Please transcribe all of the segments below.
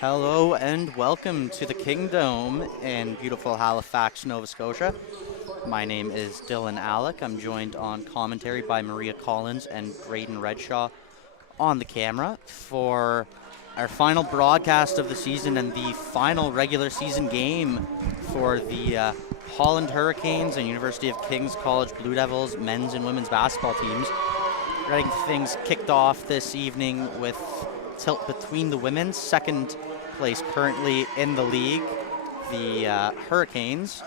Hello and welcome to the Kingdom in beautiful Halifax, Nova Scotia. My name is Dylan Alec. I'm joined on commentary by Maria Collins and Graydon Redshaw on the camera for our final broadcast of the season and the final regular season game for the Holland Hurricanes and University of King's College Blue Devils men's and women's basketball teams. We're getting things kicked off this evening with tilt between the women's second place currently in the league, the Hurricanes.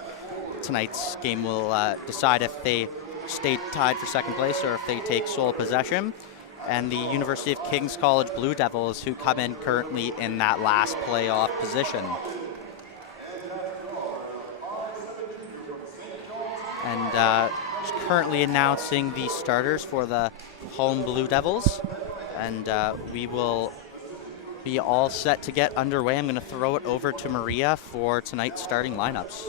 Tonight's game will decide if they stay tied for second place or if they take sole possession. And the University of King's College Blue Devils, who come in currently in that last playoff position. And currently announcing the starters for the home Blue Devils. And we will be all set to get underway. I'm going to throw it over to Maria for tonight's starting lineups.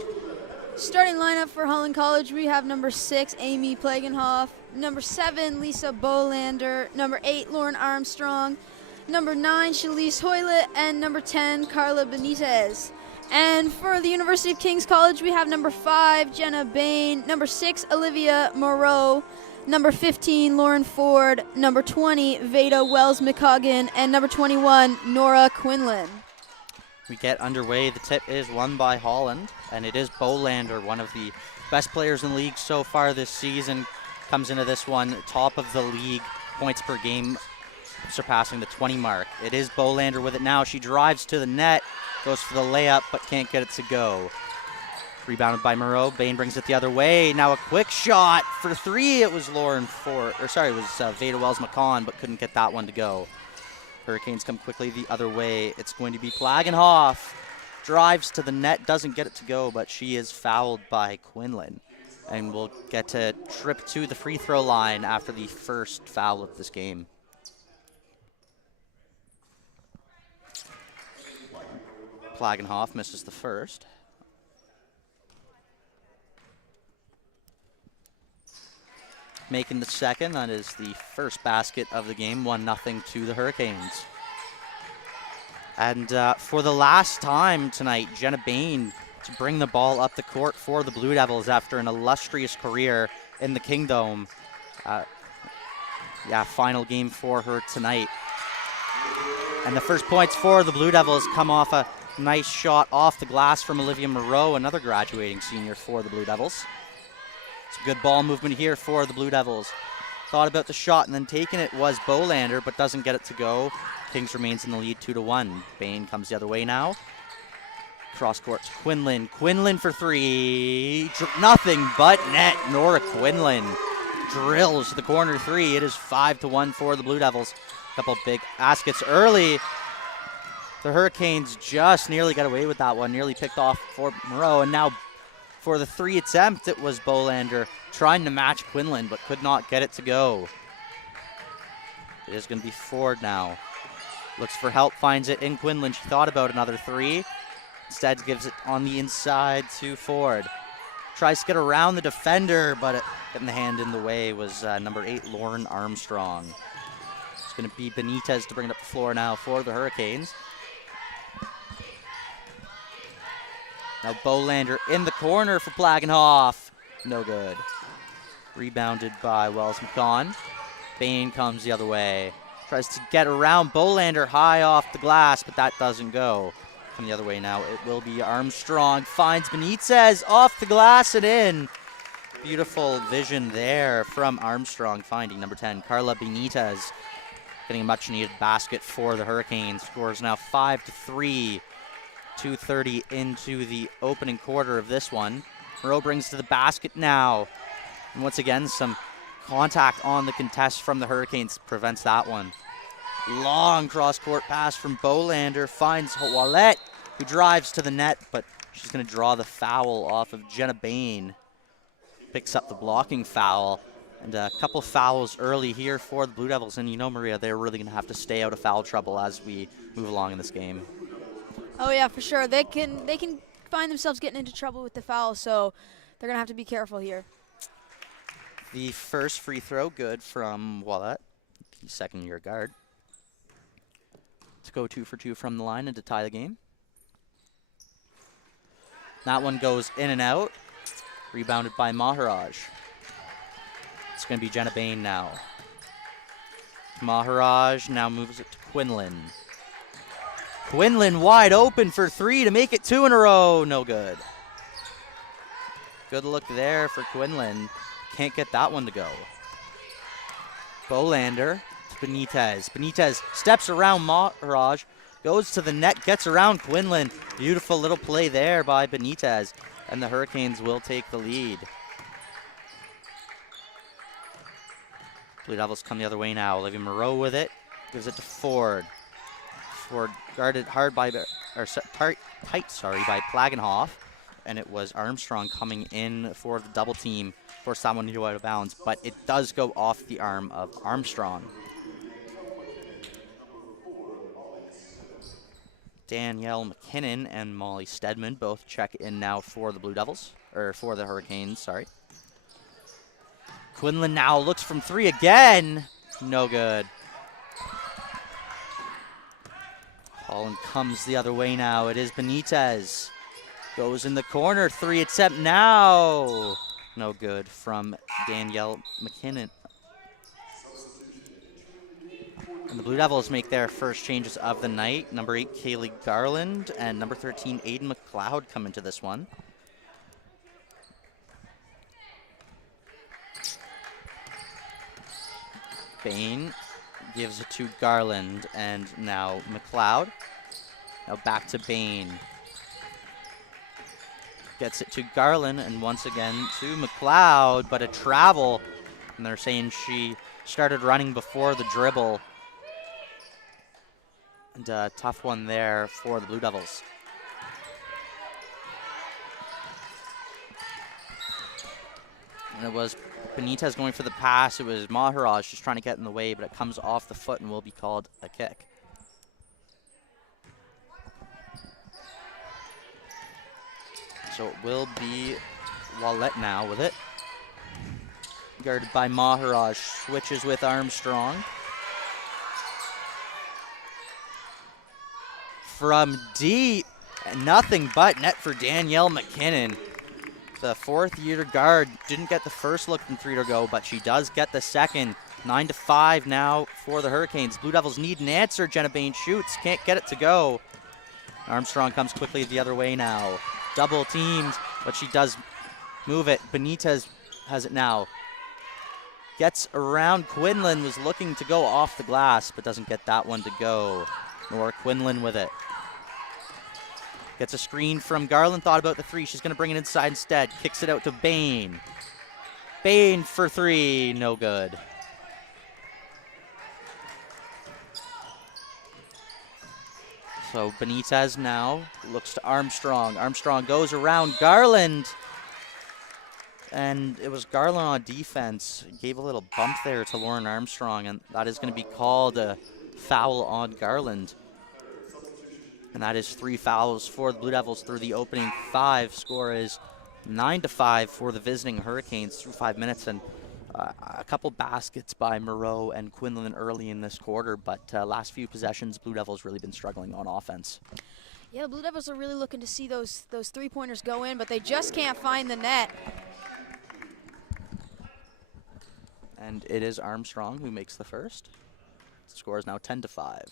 Starting lineup for Holland College, we have number 6, Amy Plagenhoff, number 7, Lisa Bolander, number 8, Lauren Armstrong, number 9, Shalise Hoylett, and number 10, Carla Benitez. And for the University of King's College, we have number 5, Jenna Bain, number 6, Olivia Moreau, number 15, Lauren Ford, number 20, Veda Wells-McCoggan, and number 21, Nora Quinlan. We get underway. The tip is won by Holland, and it is Bolander, one of the best players in the league so far this season. Comes into this one top of the league, points per game, surpassing the 20 mark. It is Bolander with it now. She drives to the net, goes for the layup, but can't get it to go. Rebounded by Moreau. Bain brings it the other way. Now a quick shot for 3. It was Veda Wells-McCon, but couldn't get that one to go. Hurricanes come quickly the other way. It's going to be Plagenhoff. Drives to the net, doesn't get it to go, but she is fouled by Quinlan. And will get to trip to the free throw line after the first foul of this game. Plagenhoff misses the first. Making the second, that is the first basket of the game, 1-0 to the Hurricanes. And for the last time tonight, Jenna Bain to bring the ball up the court for the Blue Devils after an illustrious career in the Kingdom. Final game for her tonight. And the first points for the Blue Devils come off a nice shot off the glass from Olivia Moreau, another graduating senior for the Blue Devils. It's a good ball movement here for the Blue Devils. Thought about the shot and then taking it was Bolander, but doesn't get it to go. Kings remains in the lead 2-1. Bain comes the other way now. Cross court to Quinlan. Quinlan for 3. Nothing but net. Nora Quinlan drills the corner 3. It is 5-1 for the Blue Devils. Couple big baskets early. The Hurricanes just nearly got away with that one. Nearly picked off for Moreau, and now for the 3 attempt, it was Bolander trying to match Quinlan, but could not get it to go. It is going to be Ford now. Looks for help, finds it in Quinlan. She thought about another 3. Instead gives it on the inside to Ford. Tries to get around the defender, but getting the hand in the way was number 8, Lauren Armstrong. It's going to be Benitez to bring it up the floor now for the Hurricanes. Now Bolander in the corner for Plagenhoff. No good. Rebounded by Wells-McCon. Bain comes the other way. Tries to get around Bolander high off the glass, but that doesn't go. From the other way now, it will be Armstrong. Finds Benitez off the glass and in. Beautiful vision there from Armstrong, finding number 10, Carla Benitez. Getting a much-needed basket for the Hurricanes. Scores now 5-3. 2:30 into the opening quarter of this one. Moreau brings to the basket now. And once again, some contact on the contest from the Hurricanes prevents that one. Long cross-court pass from Bolander. Finds Wallet, who drives to the net, but she's going to draw the foul off of Jenna Bain. Picks up the blocking foul. And a couple fouls early here for the Blue Devils. And you know, Maria, they're really going to have to stay out of foul trouble as we move along in this game. Oh yeah, for sure. They can find themselves getting into trouble with the foul, so they're gonna have to be careful here. The first free throw good from Wallet, second-year guard. to go 2 for 2 from the line and to tie the game. That one goes in and out. Rebounded by Maharaj. It's going to be Jenna Bain now. Maharaj now moves it to Quinlan. Quinlan wide open for 3 to make it 2 in a row. No good. Good look there for Quinlan. Can't get that one to go. Bolander to Benitez. Benitez steps around Maharaj, goes to the net, gets around Quinlan. Beautiful little play there by Benitez, and the Hurricanes will take the lead. Blue Devils come the other way now. Olivia Moreau with it, gives it to Ford. Ford guarded hard by, or tight, by Plagenhoff, and it was Armstrong coming in for the double team, forced that one to go out of bounds, but it does go off the arm of Armstrong. Danielle McKinnon and Molly Stedman both check in now for the Blue Devils, or for the Hurricanes, sorry. Quinlan now looks from 3 again. No good. Holland comes the other way now. It is Benitez. Goes in the corner. 3 attempt now. No good from Danielle McKinnon. And the Blue Devils make their first changes of the night. Number 8, Kaylee Garland, and number 13, Aiden McLeod come into this one. Bain gives it to Garland, and now McLeod. Now back to Bain. Gets it to Garland, and once again to McLeod, but a travel. And they're saying she started running before the dribble. And a tough one there for the Blue Devils. And it was Benitez going for the pass. It was Maharaj just trying to get in the way, but it comes off the foot and will be called a kick. So it will be Wallette now with it. Guarded by Maharaj. Switches with Armstrong. From deep, nothing but net for Danielle McKinnon. The fourth-year guard didn't get the first look from 3 to go, but she does get the second. 9-5 now for the Hurricanes. Blue Devils need an answer. Jenna Bain shoots, can't get it to go. Armstrong comes quickly the other way now. Double teamed, but she does move it. Benitez has it now. Gets around Quinlan, was looking to go off the glass, but doesn't get that one to go. Nor Quinlan with it. Gets a screen from Garland, thought about the 3. She's going to bring it inside instead. Kicks it out to Bain. Bain for 3, no good. So Benitez now looks to Armstrong. Armstrong goes around Garland. And it was Garland on defense. Gave a little bump there to Lauren Armstrong, and that is going to be called a foul on Garland. And that is 3 fouls for the Blue Devils through the opening 5. Score is 9-5 for the visiting Hurricanes through 5 minutes. And a couple baskets by Moreau and Quinlan early in this quarter. But last few possessions, Blue Devils really been struggling on offense. Yeah, the Blue Devils are really looking to see those 3-pointers go in, but they just can't find the net. And it is Armstrong who makes the first. The score is now 10-5.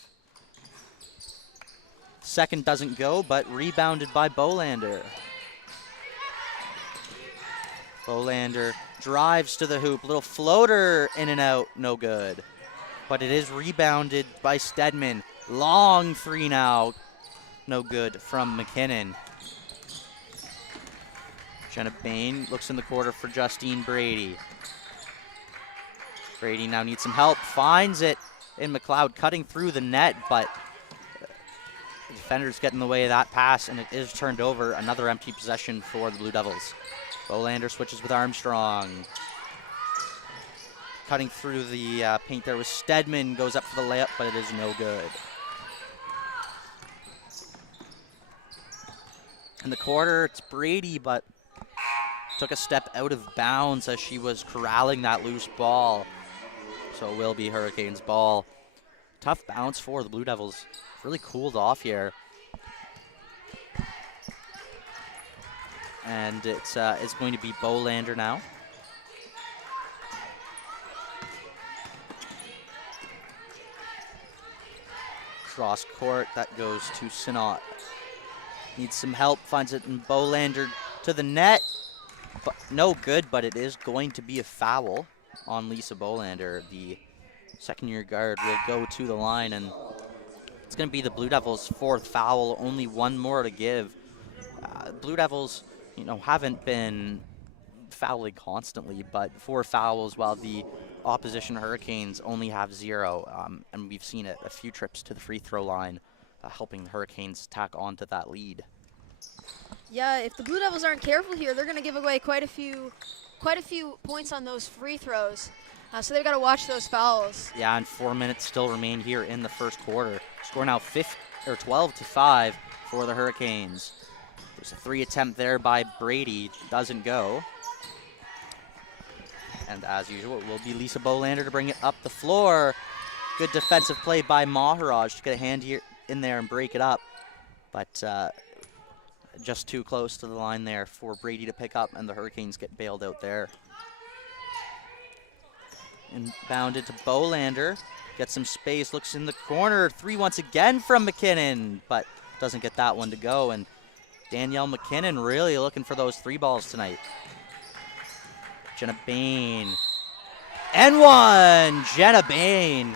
Second doesn't go, but rebounded by Bolander. Bolander drives to the hoop. Little floater in and out, no good. But it is rebounded by Stedman. Long 3 now, no good from McKinnon. Jenna Bain looks in the quarter for Justine Brady. Brady now needs some help, finds it in McLeod, cutting through the net, but the defenders get in the way of that pass, and it is turned over. Another empty possession for the Blue Devils. Bolander switches with Armstrong. Cutting through the paint there was Stedman, goes up for the layup, but it is no good. In the quarter, it's Brady, but took a step out of bounds as she was corralling that loose ball. So it will be Hurricanes ball. tough bounce for the Blue Devils. Really cooled off here. And it's going to be Bolander now. Cross court, that goes to Sinot. Needs some help, finds it in Bolander to the net. But no good, but it is going to be a foul on Lisa Bolander. The second-year guard will go to the line, and it's going to be the Blue Devils' 4th foul, only one more to give. Blue Devils, haven't been fouling constantly, but 4 fouls while the opposition Hurricanes only have 0. And we've seen it, a few trips to the free throw line, helping the Hurricanes tack onto that lead. Yeah, if the Blue Devils aren't careful here, they're going to give away quite a few points on those free throws. So they've got to watch those fouls. Yeah, and 4 minutes still remain here in the first quarter. Score now 12-5 for the Hurricanes. There's a 3 attempt there by Brady, doesn't go. And as usual, it will be Lisa Bolander to bring it up the floor. Good defensive play by Maharaj to get a hand here in there and break it up. But just too close to the line there for Brady to pick up, and the Hurricanes get bailed out there. Inbounded to Bolander. Gets some space, looks in the corner. 3 once again from McKinnon, but doesn't get that one to go. And Danielle McKinnon really looking for those 3 balls tonight. Jenna Bain. And one! Jenna Bain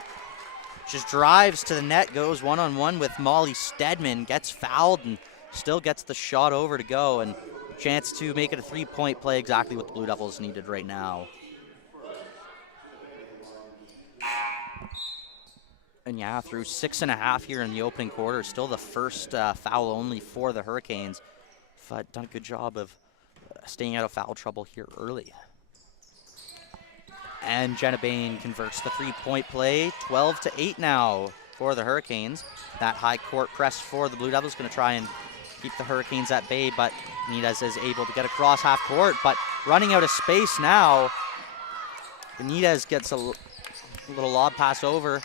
just drives to the net, goes one-on-one with Molly Stedman, gets fouled and still gets the shot over to go, and chance to make it a 3-point play, exactly what the Blue Devils needed right now. And yeah, through 6.5 here in the opening quarter, still the first foul only for the Hurricanes. But done a good job of staying out of foul trouble here early. And Jenna Bain converts the 3-point play. 12-8 now for the Hurricanes. That high court press for the Blue Devils going to try and keep the Hurricanes at bay, but Benitez is able to get across half court, but running out of space now. Benitez gets a little lob pass over.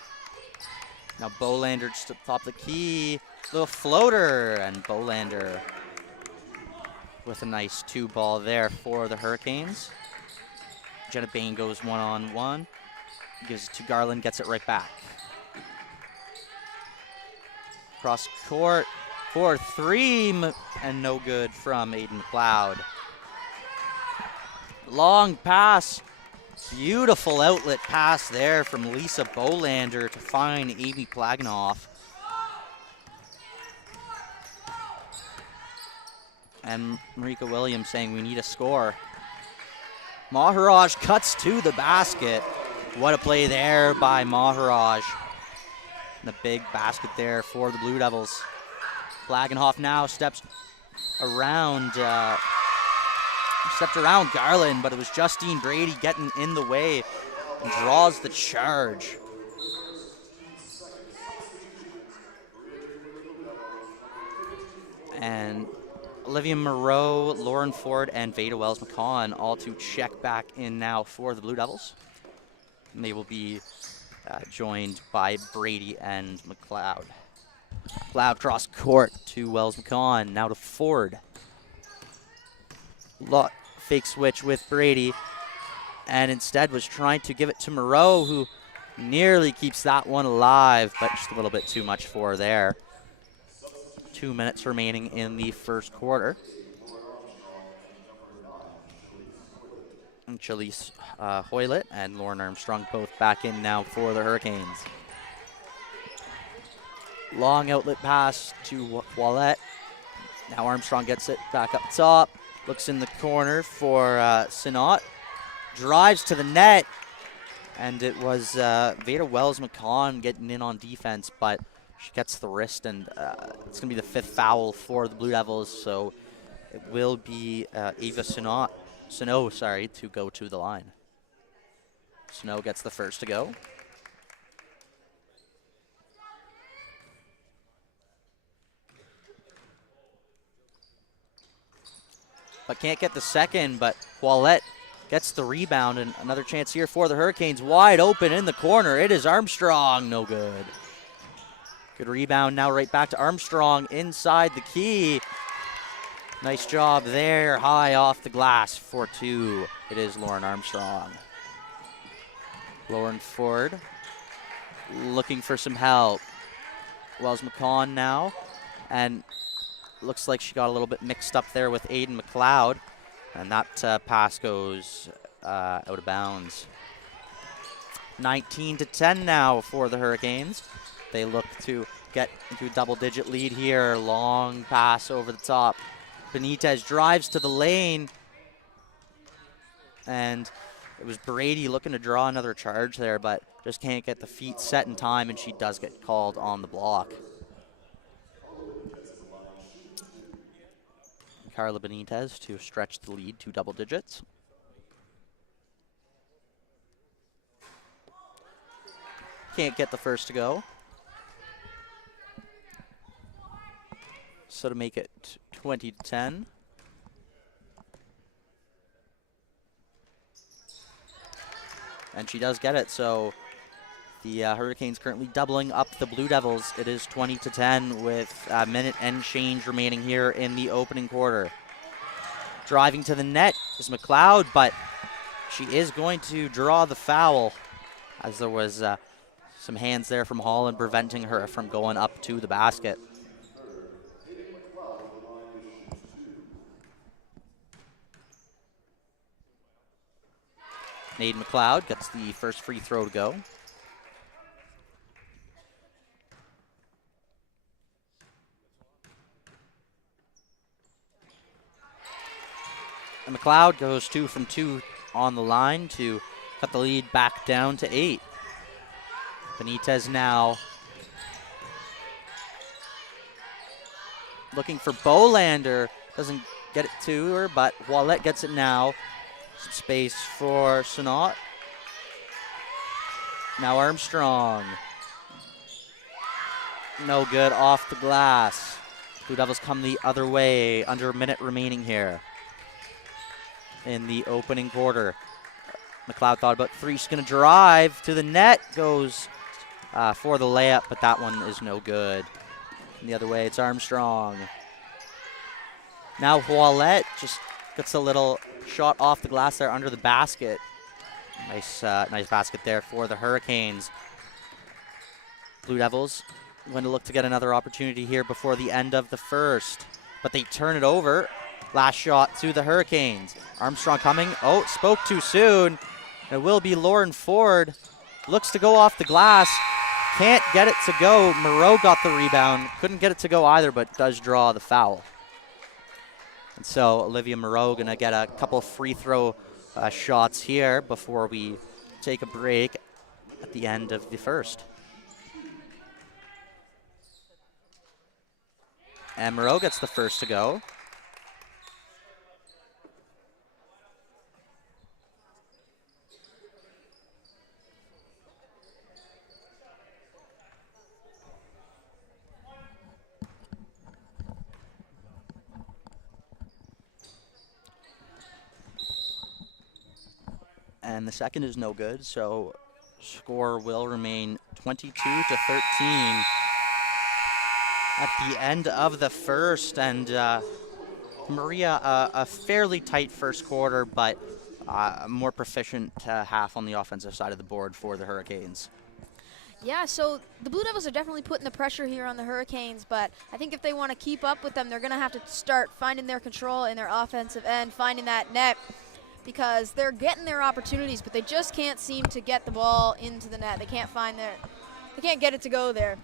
Now Bolander just to top the key. Little floater, and Bolander with a nice 2-ball there for the Hurricanes. Jenna Bain goes one-on-one. Gives it to Garland, gets it right back. Cross court for 3, and no good from Aiden McLeod. Long pass. Beautiful outlet pass there from Lisa Bolander to find Amy Plaganoff. And Marika Williams saying we need a score. Maharaj cuts to the basket. What a play there by Maharaj. The big basket there for the Blue Devils. Plaganoff now stepped around Garland, but it was Justine Brady getting in the way and draws the charge. And Olivia Moreau, Lauren Ford, and Veda Wells-McCon all to check back in now for the Blue Devils. And they will be joined by Brady and McLeod. McLeod cross court to Wells-McCon, now to Ford. Fake switch with Brady, and instead was trying to give it to Moreau, who nearly keeps that one alive, but just a little bit too much for her there. 2 minutes remaining in the first quarter. And Chalise Hoylett and Lauren Armstrong both back in now for the Hurricanes. Long outlet pass to Wallette. Now Armstrong gets it back up top. Looks in the corner for Sinot. Drives to the net. And it was Veda Wells-McCon getting in on defense, but she gets the wrist, and it's going to be the 5th foul for the Blue Devils, so it will be Ava Snow to go to the line. Snow gets the first to go. But can't get the second, but Wallette gets the rebound, and another chance here for the Hurricanes. Wide open in the corner. It is Armstrong. No good. Good rebound now right back to Armstrong inside the key. Nice job there, high off the glass for 2. It is Lauren Armstrong. Lauren Ford looking for some help. Wells McCon now, and looks like she got a little bit mixed up there with Aiden McLeod, and that pass goes out of bounds. 19-10 now for the Hurricanes. They look to get into a double-digit lead here. Long pass over the top. Benitez drives to the lane, and it was Brady looking to draw another charge there, but just can't get the feet set in time, and she does get called on the block. Carla Benitez to stretch the lead to double digits. Can't get the first to go. So to make it 20-10. And she does get it, so the Hurricanes currently doubling up the Blue Devils. It is 20-10 with a minute and change remaining here in the opening quarter. Driving to the net is McLeod, but she is going to draw the foul, as there was some hands there from Holland preventing her from going up to the basket. Aiden McLeod gets the first free throw to go. And McLeod goes 2 from 2 on the line to cut the lead back down to 8. Benitez now looking for Bolander. Doesn't get it to her, but Wallette gets it now. Some space for Sonat. Now Armstrong. No good off the glass. Blue Devils come the other way. Under a minute remaining here in the opening quarter. McLeod thought about 3. She's going to drive to the net. Goes for the layup, but that one is no good. And the other way, it's Armstrong. Now Wallette just gets a little shot off the glass there under the basket. Nice basket there for the Hurricanes. Blue Devils going to look to get another opportunity here before the end of the first, but they turn it over. Last shot to the Hurricanes. Armstrong coming. Oh, spoke too soon. It will be Lauren Ford. Looks to go off the glass. Can't get it to go. Moreau got the rebound. Couldn't get it to go either, but does draw the foul. And so Olivia Moreau going to get a couple free throw shots here before we take a break at the end of the first. And Moreau gets the first to go. And the second is no good, so score will remain 22-13 at the end of the first. And Maria, a fairly tight first quarter, but a more proficient half on the offensive side of the board for the Hurricanes. Yeah, so the Blue Devils are definitely putting the pressure here on the Hurricanes, but I think if they want to keep up with them, they're going to have to start finding their control in their offensive end, finding that net, because they're getting their opportunities, but they just can't seem to get the ball into the net. They can't get it to go there.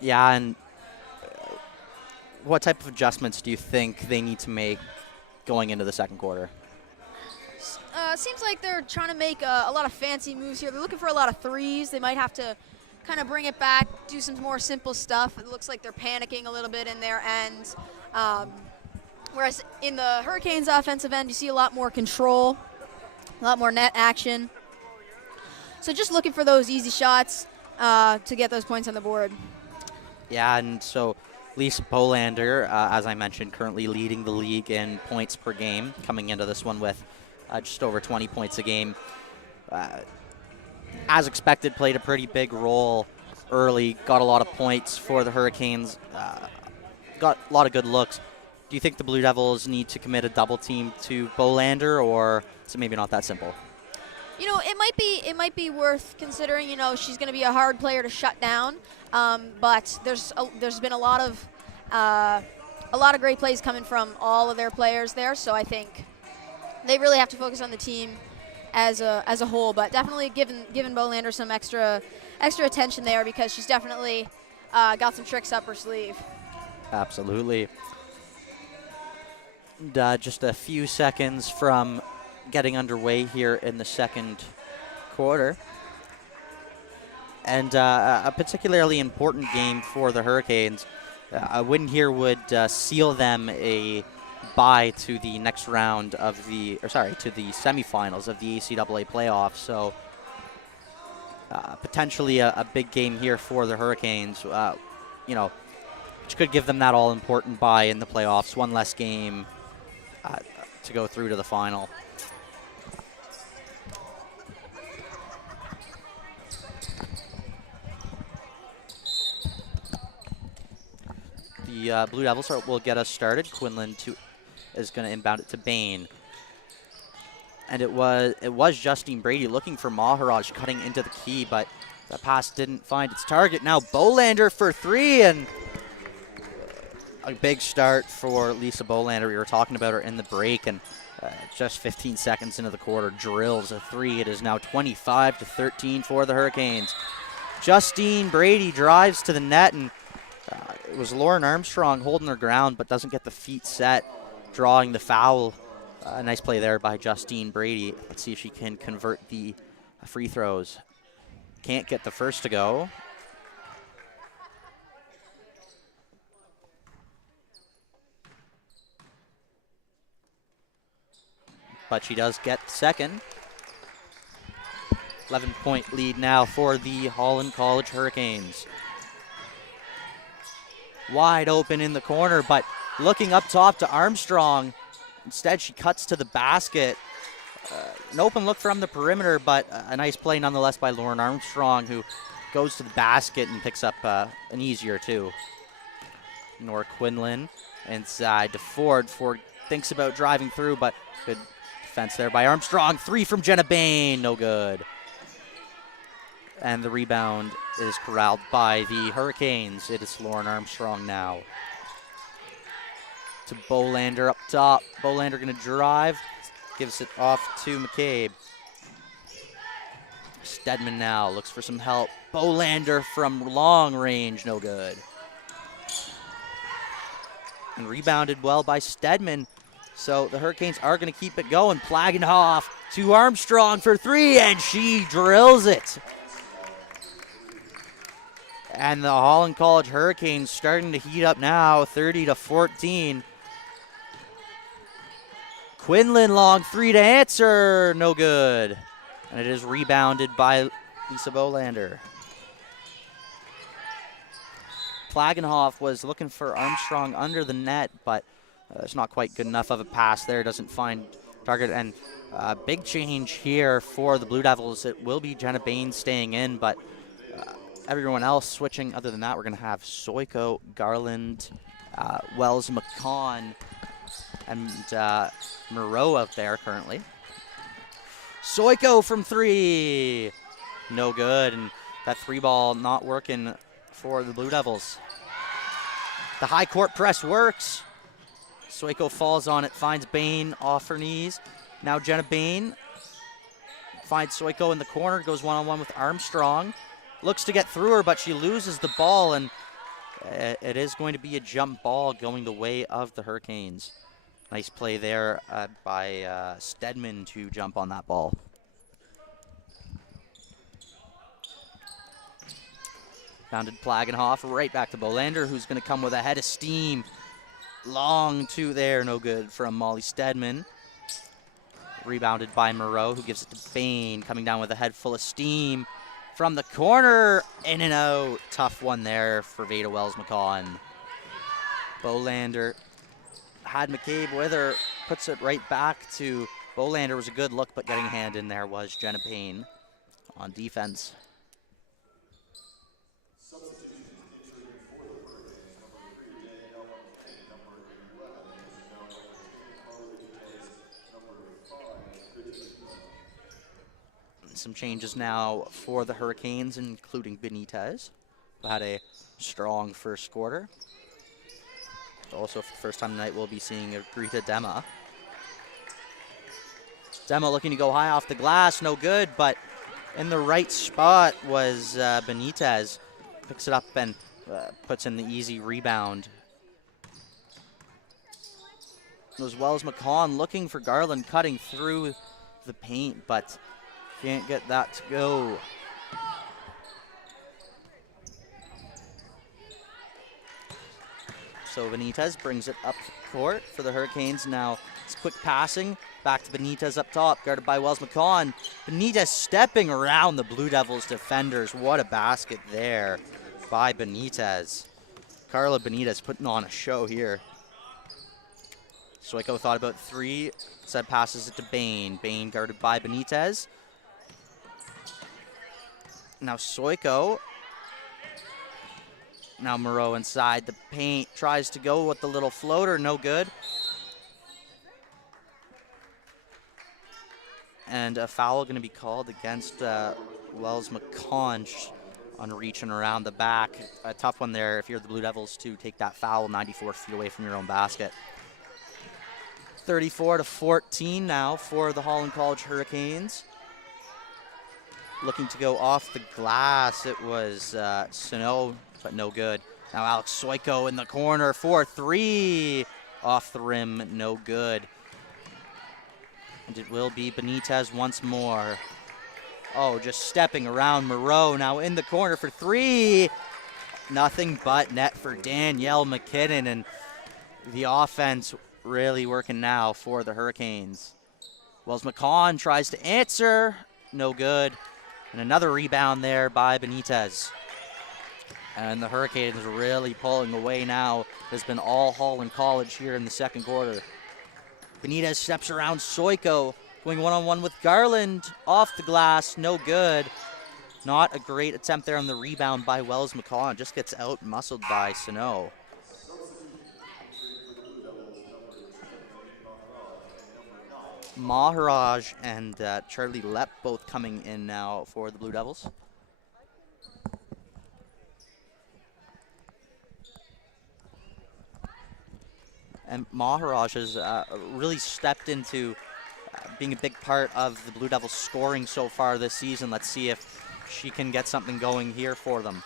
Yeah, and what type of adjustments do you think they need to make going into the second quarter? Seems like they're trying to make a lot of fancy moves here. They're looking for a lot of threes. They might have to kind of bring it back, do some more simple stuff. It looks like they're panicking a little bit in their end. Whereas in the Hurricanes' offensive end, you see a lot more control, a lot more net action. So just looking for those easy shots to get those points on the board. Yeah, and so Lisa Bolander, as I mentioned, currently leading the league in points per game, coming into this one with just over 20 points a game. as expected, played a pretty big role early, got a lot of points for the Hurricanes, got a lot of good looks. Do you think the Blue Devils need to commit a double team to Bolander, or is it maybe not that simple? You know, it might be worth considering. You know, she's going to be a hard player to shut down, but there's been a lot of great plays coming from all of their players there. So I think they really have to focus on the team as a whole. But definitely giving Bolander some extra attention there, because she's definitely got some tricks up her sleeve. Absolutely. And, just a few seconds from getting underway here in the second quarter. And a particularly important game for the Hurricanes. A win here would seal them a bye to the next round of to the semifinals of the ACAA playoffs. So potentially a big game here for the Hurricanes. Which could give them that all-important bye in the playoffs. One less game to go through to the final. The Blue Devils will get us started. Quinlan is going to inbound it to Bain. And it was Justine Brady looking for Maharaj cutting into the key, but that pass didn't find its target. Now Bolander for three, and a big start for Lisa Bolander. We were talking about her in the break, and just 15 seconds into the quarter, drills a three. It is now 25-13 for the Hurricanes. Justine Brady drives to the net, and it was Lauren Armstrong holding her ground, but doesn't get the feet set, drawing the foul. A nice play there by Justine Brady. Let's see if she can convert the free throws. Can't get the first to go. But she does get the second. 11-point lead now for the Holland College Hurricanes. Wide open in the corner, but looking up top to Armstrong. Instead, she cuts to the basket. An open look from the perimeter, but a nice play nonetheless by Lauren Armstrong, who goes to the basket and picks up an easier two. Nora Quinlan inside to Ford. Ford thinks about driving through, but good defense there by Armstrong. Three from Jenna Bain, no good. And the rebound is corralled by the Hurricanes. It is Lauren Armstrong now. To Bolander up top. Bolander going to drive. Gives it off to McCabe. Stedman now looks for some help. Bolander from long range, no good. And rebounded well by Stedman. So the Hurricanes are going to keep it going. Plagenhoff to Armstrong for three, and she drills it. And the Holland College Hurricanes starting to heat up now, 30-14. Quinlan long three to answer, no good. And it is rebounded by Lisa Bolander. Plagenhoff was looking for Armstrong under the net, but it's not quite good enough of a pass there. Doesn't find target. And big change here for the Blue Devils. It will be Jenna Bain staying in, but everyone else switching. Other than that, we're going to have Soiko, Garland, Wells, McCon, and Moreau out there currently. Soiko from three. No good, and that three ball not working for the Blue Devils. The high court press works. Soiko falls on it, finds Bain off her knees. Now Jenna Bain finds Soiko in the corner, goes one-on-one with Armstrong. Looks to get through her, but she loses the ball, and it is going to be a jump ball going the way of the Hurricanes. Nice play there by Stedman to jump on that ball. Founded Plagenhoff right back to Bolander, who's going to come with a head of steam. Long two there, no good from Molly Stedman. Rebounded by Moreau, who gives it to Bain, coming down with a head full of steam. From the corner, in and out. Tough one there for Veda Wells-McCon. Bolander had McCabe with her, puts it right back to Bolander. Was a good look, but getting a hand in there was Jenna Bain. on defense. Some changes now for the Hurricanes, including Benitez, who had a strong first quarter. Also, for the first time tonight, we'll be seeing Greta Dema. Dema looking to go high off the glass, no good, but in the right spot was Benitez. Picks it up and puts in the easy rebound. As well as McCon looking for Garland, cutting through the paint, but can't get that to go. So Benitez brings it up court for the Hurricanes. Now it's quick passing back to Benitez up top, guarded by Wells McCon. Benitez stepping around the Blue Devils defenders. What a basket there by Benitez. Carla Benitez putting on a show here. Stoico thought about three, instead passes it to Bain. Bain guarded by Benitez. Now Stoico. Now Moreau inside the paint, tries to go with the little floater, no good. And a foul going to be called against Wells McCon on reaching around the back. A tough one there if you're the Blue Devils to take that foul 94 feet away from your own basket. 34-14 now for the Holland College Hurricanes. Looking to go off the glass, it was Sano, but no good. Now Alex Stoico in the corner for three. Off the rim, no good. And it will be Benitez once more. Oh, just stepping around Moreau now in the corner for three. Nothing but net for Danielle McKinnon, and the offense really working now for the Hurricanes. Wells McCon tries to answer, no good. And another rebound there by Benitez. And the Hurricanes really pulling away now. It's been all Holland College here in the second quarter. Benitez steps around Stoico, going one-on-one with Garland. Off the glass, no good. Not a great attempt there on the rebound by Wells McCon. Just gets out-muscled by Sano. Maharaj and Charlie Lepp both coming in now for the Blue Devils. And Maharaj has really stepped into being a big part of the Blue Devils scoring so far this season. Let's see if she can get something going here for them.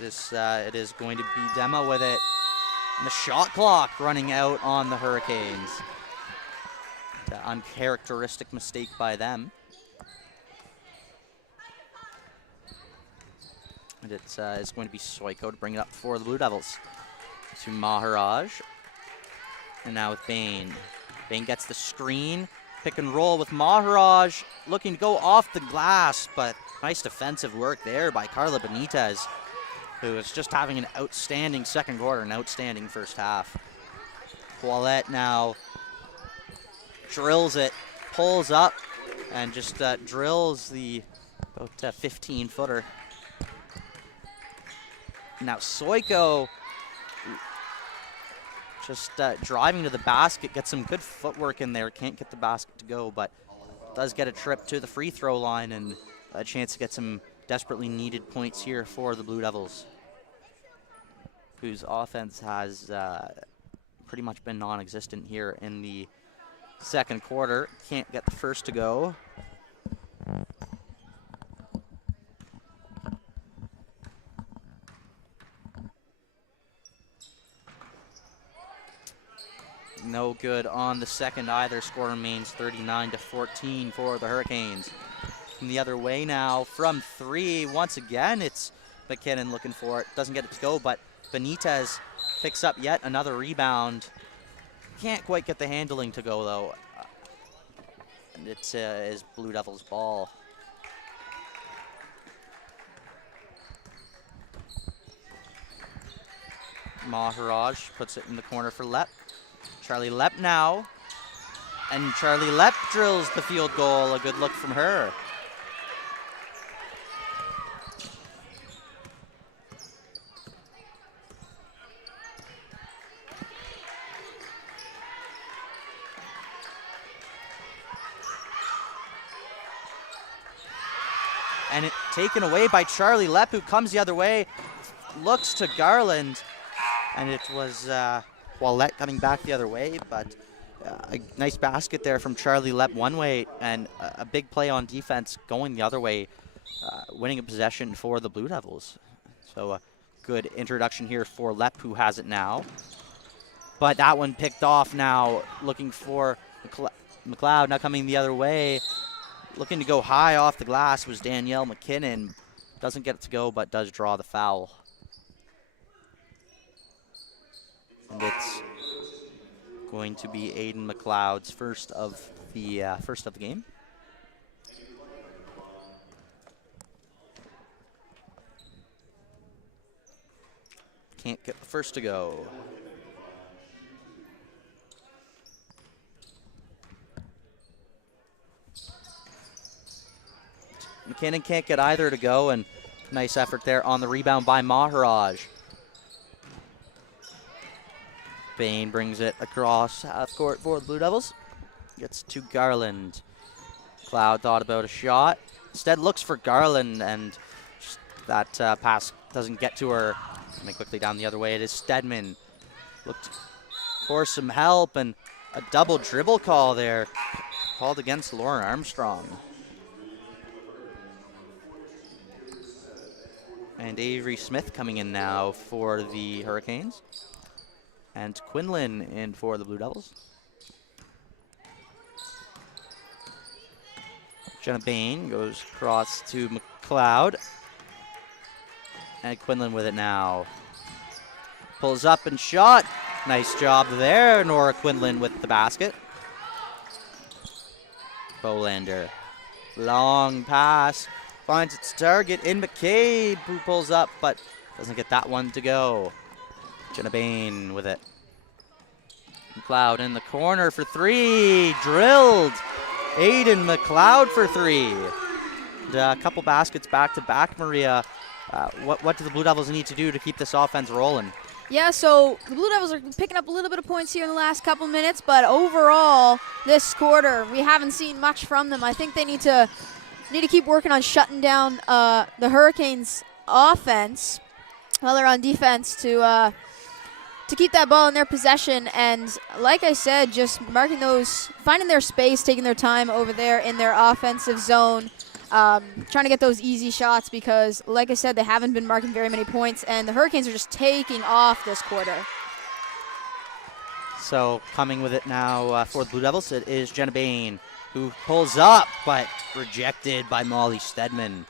It is going to be Dema with it. And the shot clock running out on the Hurricanes. The uncharacteristic mistake by them. And it's going to be Stoico to bring it up for the Blue Devils. To Maharaj. And now with Bain. Bain gets the screen. Pick and roll with Maharaj. Looking to go off the glass, but nice defensive work there by Carla Benitez, who is just having an outstanding second quarter, an outstanding first half. Poilette now drills it, pulls up, and just drills the about 15-footer. Now Stoico just driving to the basket, gets some good footwork in there, can't get the basket to go, but does get a trip to the free throw line and a chance to get some desperately needed points here for the Blue Devils, whose offense has pretty much been non-existent here in the second quarter. Can't get the first to go. No good on the second either. Score remains 39-14 for the Hurricanes. From the other way now from three. Once again, it's McKinnon looking for it. Doesn't get it to go, but Benitez picks up yet another rebound. Can't quite get the handling to go, though. And it is Blue Devils' ball. Maharaj puts it in the corner for Lepp. Charlie Lepp now And Charlie Lepp drills the field goal. A good look from her. And it taken away by Charlie Lepp, who comes the other way, looks to Garland, and it was Wallette coming back the other way, but a nice basket there from Charlie Lepp one way, and a big play on defense going the other way, winning a possession for the Blue Devils. So a good introduction here for Lepp, who has it now. But that one picked off now, looking for McLeod, now coming the other way. Looking to go high off the glass was Danielle McKinnon. Doesn't get it to go, but does draw the foul. And it's going to be Aiden McLeod's first of the game. Can't get the first to go. McKinnon can't get either to go, and nice effort there on the rebound by Maharaj. Bain brings it across half court for the Blue Devils. Gets to Garland. Cloud thought about a shot. Instead looks for Garland, and that pass doesn't get to her. Coming quickly down the other way, it is Stedman. Looked for some help, and a double dribble call there. Called against Lauren Armstrong. And Avery Smith coming in now for the Hurricanes. And Quinlan in for the Blue Devils. Jenna Bain goes across to McLeod. And Quinlan with it now. Pulls up and shot. Nice job there. Nora Quinlan with the basket. Bolander. Long pass. Finds its target in McCabe, who pulls up, but doesn't get that one to go. Jenna Bain with it. McLeod in the corner for three. Drilled. Aiden McLeod for three. And a couple baskets back to back, Maria. What do the Blue Devils need to do to keep this offense rolling? Yeah, so the Blue Devils are picking up a little bit of points here in the last couple minutes, but overall, this quarter, we haven't seen much from them. I think they need to keep working on shutting down the Hurricanes' offense while they're on defense to keep that ball in their possession. And like I said, just marking those, finding their space, taking their time over there in their offensive zone, trying to get those easy shots because, like I said, they haven't been marking very many points, and the Hurricanes are just taking off this quarter. So coming with it now for the Blue Devils, it is Jenna Bain, who pulls up, but rejected by Molly Stedman.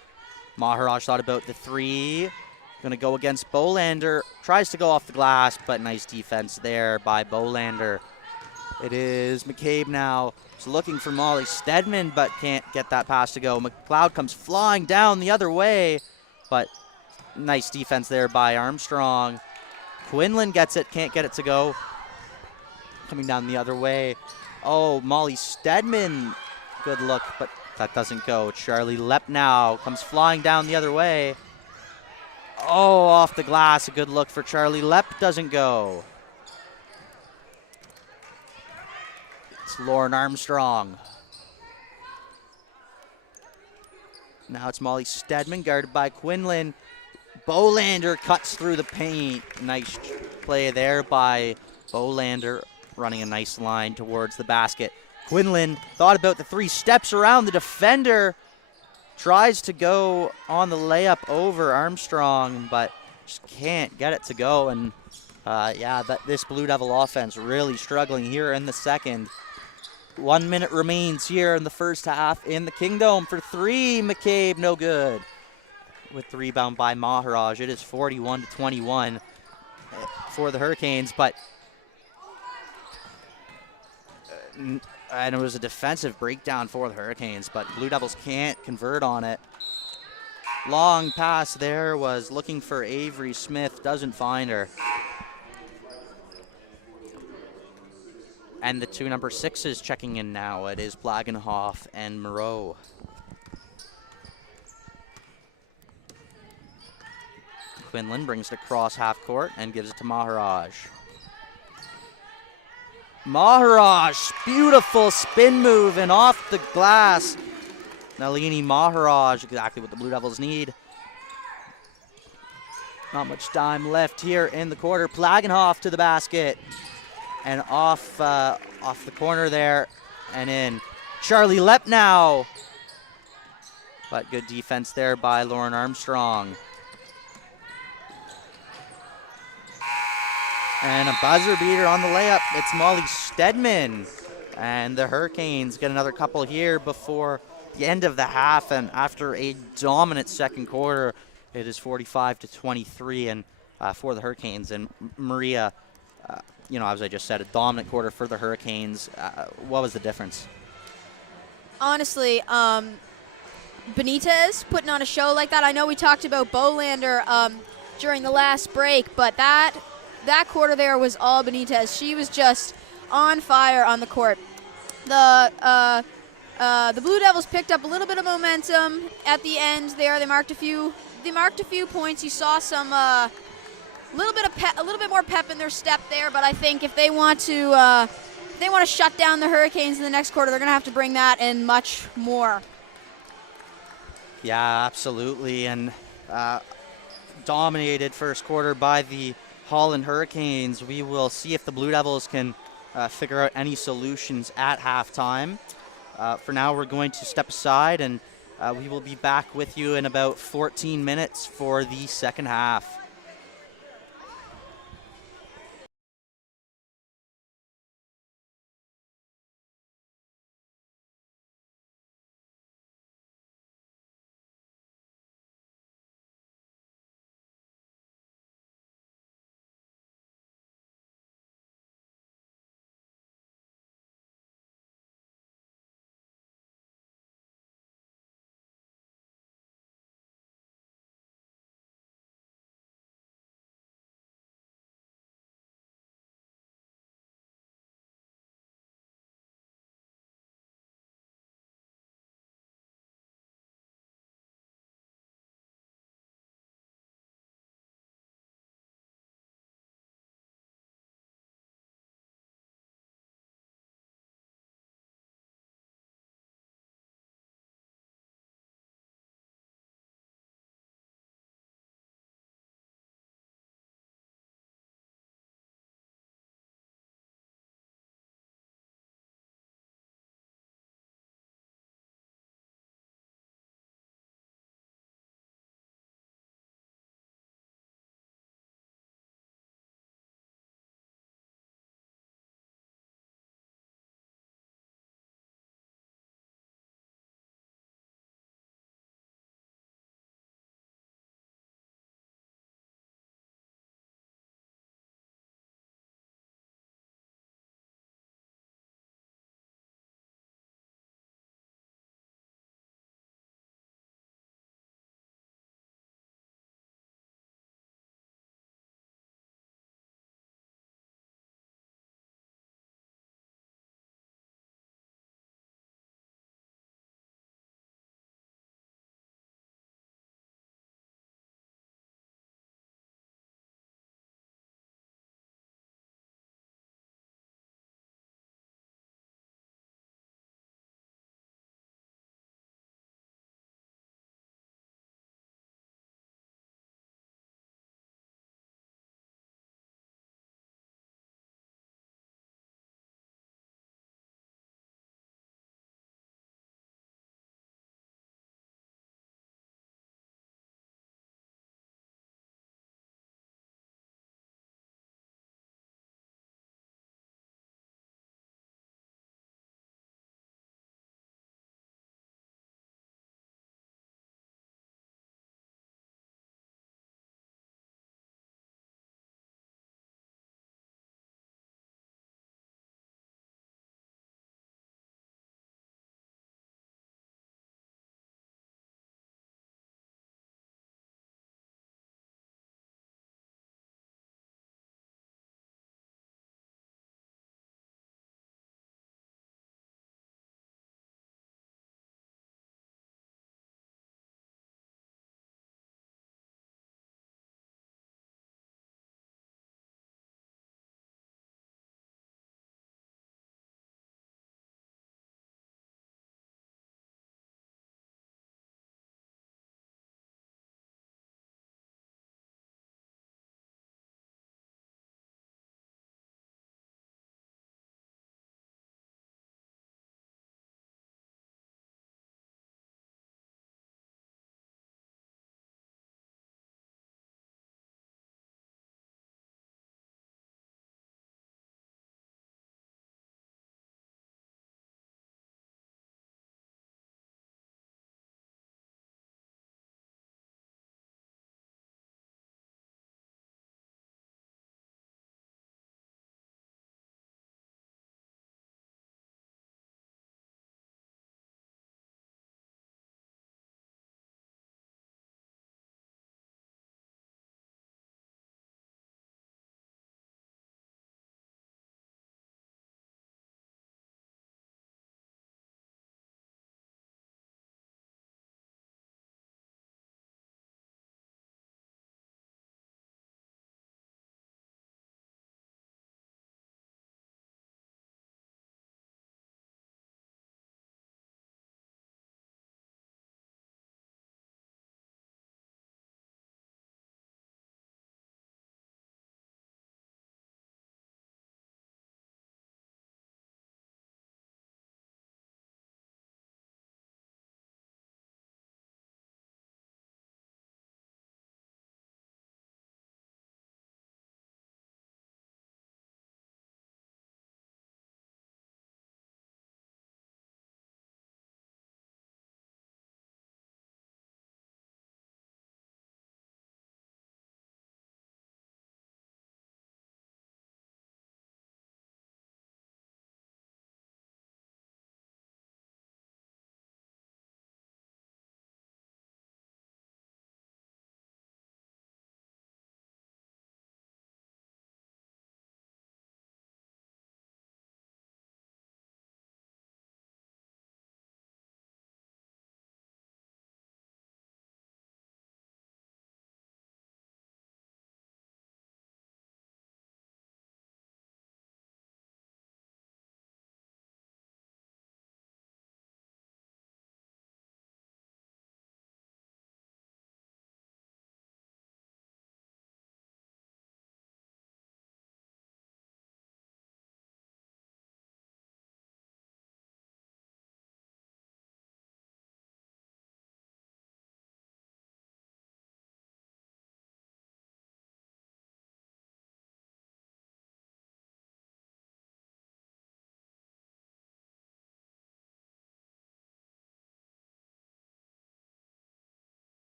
Maharaj thought about the three. Going to go against Bolander. Tries to go off the glass, but nice defense there by Bolander. It is McCabe now. He's looking for Molly Stedman, but can't get that pass to go. McLeod comes flying down the other way, but nice defense there by Armstrong. Quinlan gets it, can't get it to go. Coming down the other way. Oh, Molly Stedman. Good look, but that doesn't go. Charlie Lepp now comes flying down the other way. Oh, off the glass. A good look for Charlie Lepp. Doesn't go. It's Lauren Armstrong. Now it's Molly Stedman, guarded by Quinlan. Bolander cuts through the paint. Nice play there by Bolander, running a nice line towards the basket. Quinlan thought about the three, steps around the defender, tries to go on the layup over Armstrong, but just can't get it to go. And this Blue Devil offense really struggling here in the second. 1 minute remains here in the first half in the Kingdom for three. McCabe, no good. With the rebound by Maharaj, it is 41-21 for the Hurricanes, but and it was a defensive breakdown for the Hurricanes, but Blue Devils can't convert on it. Long pass there, was looking for Avery Smith, doesn't find her. And the two number 6s checking in now. It is Blagenhoff and Moreau. Quinlan brings it across half court and gives it to Maharaj. Maharaj, beautiful spin move and off the glass. Nalini Maharaj, exactly what the Blue Devils need. Not much time left here in the quarter. Blagenhoff to the basket and off the corner there and in. Charlie Lepp now. But good defense there by Lauren Armstrong. And a buzzer beater on the layup. It's Molly Stedman. And the Hurricanes get another couple here before the end of the half. And after a dominant second quarter, it is 45-23 and for the Hurricanes. And Maria, as I just said, a dominant quarter for the Hurricanes. What was the difference? Honestly, Benitez putting on a show like that. I know we talked about Bolander during the last break, but that quarter there was all Benitez. She was just on fire on the court. The Blue Devils picked up a little bit of momentum at the end there. They marked a few points. You saw some a little bit more pep in their step there. But I think if they want to shut down the Hurricanes in the next quarter, they're going to have to bring that and much more. Yeah, absolutely. And dominated first quarter by the Holland Hurricanes. We will see if the Blue Devils can figure out any solutions at halftime. For now, we're going to step aside, and we will be back with you in about 14 minutes for the second half.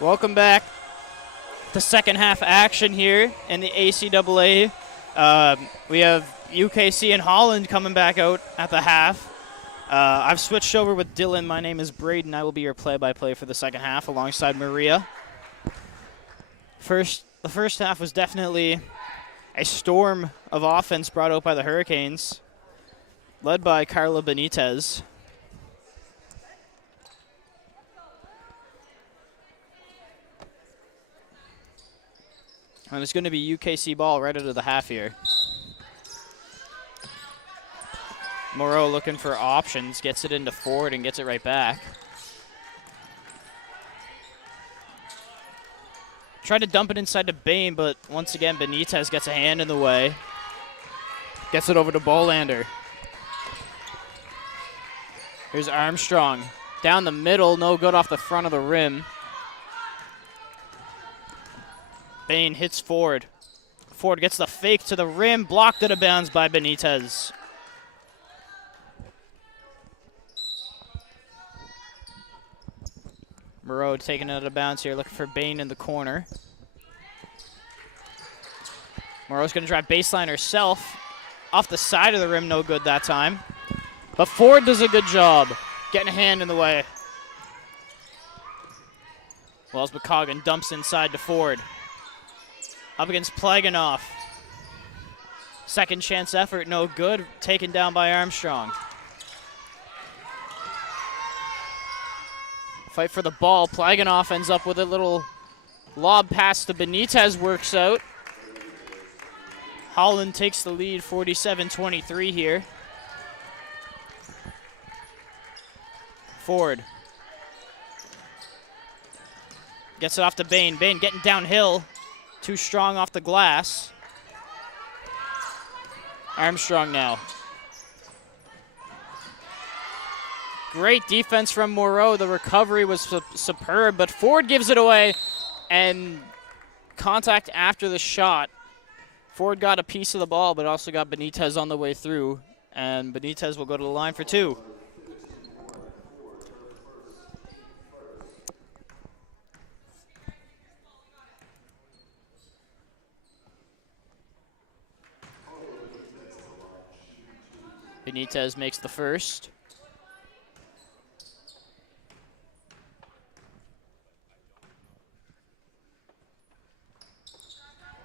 Welcome back to second half action here in the ACAA. We have UKC and Holland coming back out at the half. I've switched over with Dylan. My name is Braden. I will be your play-by-play for the second half alongside Maria. The first half was definitely a storm of offense brought out by the Hurricanes, led by Carla Benitez. And it's going to be UKC ball right out of the half here. Moreau looking for options, gets it into Ford and gets it right back. Tried to dump it inside to Bain, but once again, Benitez gets a hand in the way. Gets it over to Bolander. Here's Armstrong. Down the middle, no good off the front of the rim. Bain hits Ford. Ford gets the fake to the rim, blocked out of bounds by Benitez. Moreau taking it out of bounds here, looking for Bain in the corner. Moreau's going to drive baseline herself. Off the side of the rim, no good that time. But Ford does a good job getting a hand in the way. Wells McCoggan dumps inside to Ford. Up against Plaganoff. Second chance effort, no good. Taken down by Armstrong. Fight for the ball. Plaganoff ends up with a little lob pass to Benitez, works out. Holland takes the lead, 47-23 here. Ford. Gets it off to Bain. Bain getting downhill. Too strong off the glass. Armstrong now. Great defense from Moreau. The recovery was superb, but Ford gives it away, and contact after the shot. Ford got a piece of the ball, but also got Benitez on the way through, and Benitez will go to the line for two. Benitez makes the first.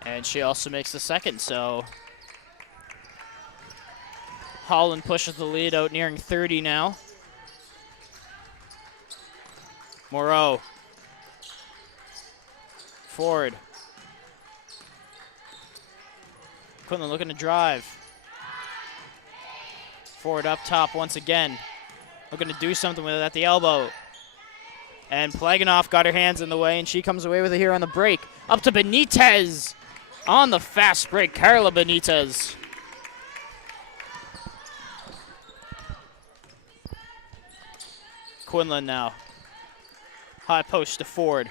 And she also makes the second, so Holland pushes the lead out, nearing 30 now. Moreau. Ford. Quinlan looking to drive. Ford up top once again. Looking to do something with it at the elbow. And Plaganoff got her hands in the way, and she comes away with it here on the break. Up to Benitez on the fast break. Carla Benitez. Quinlan now. High post to Ford.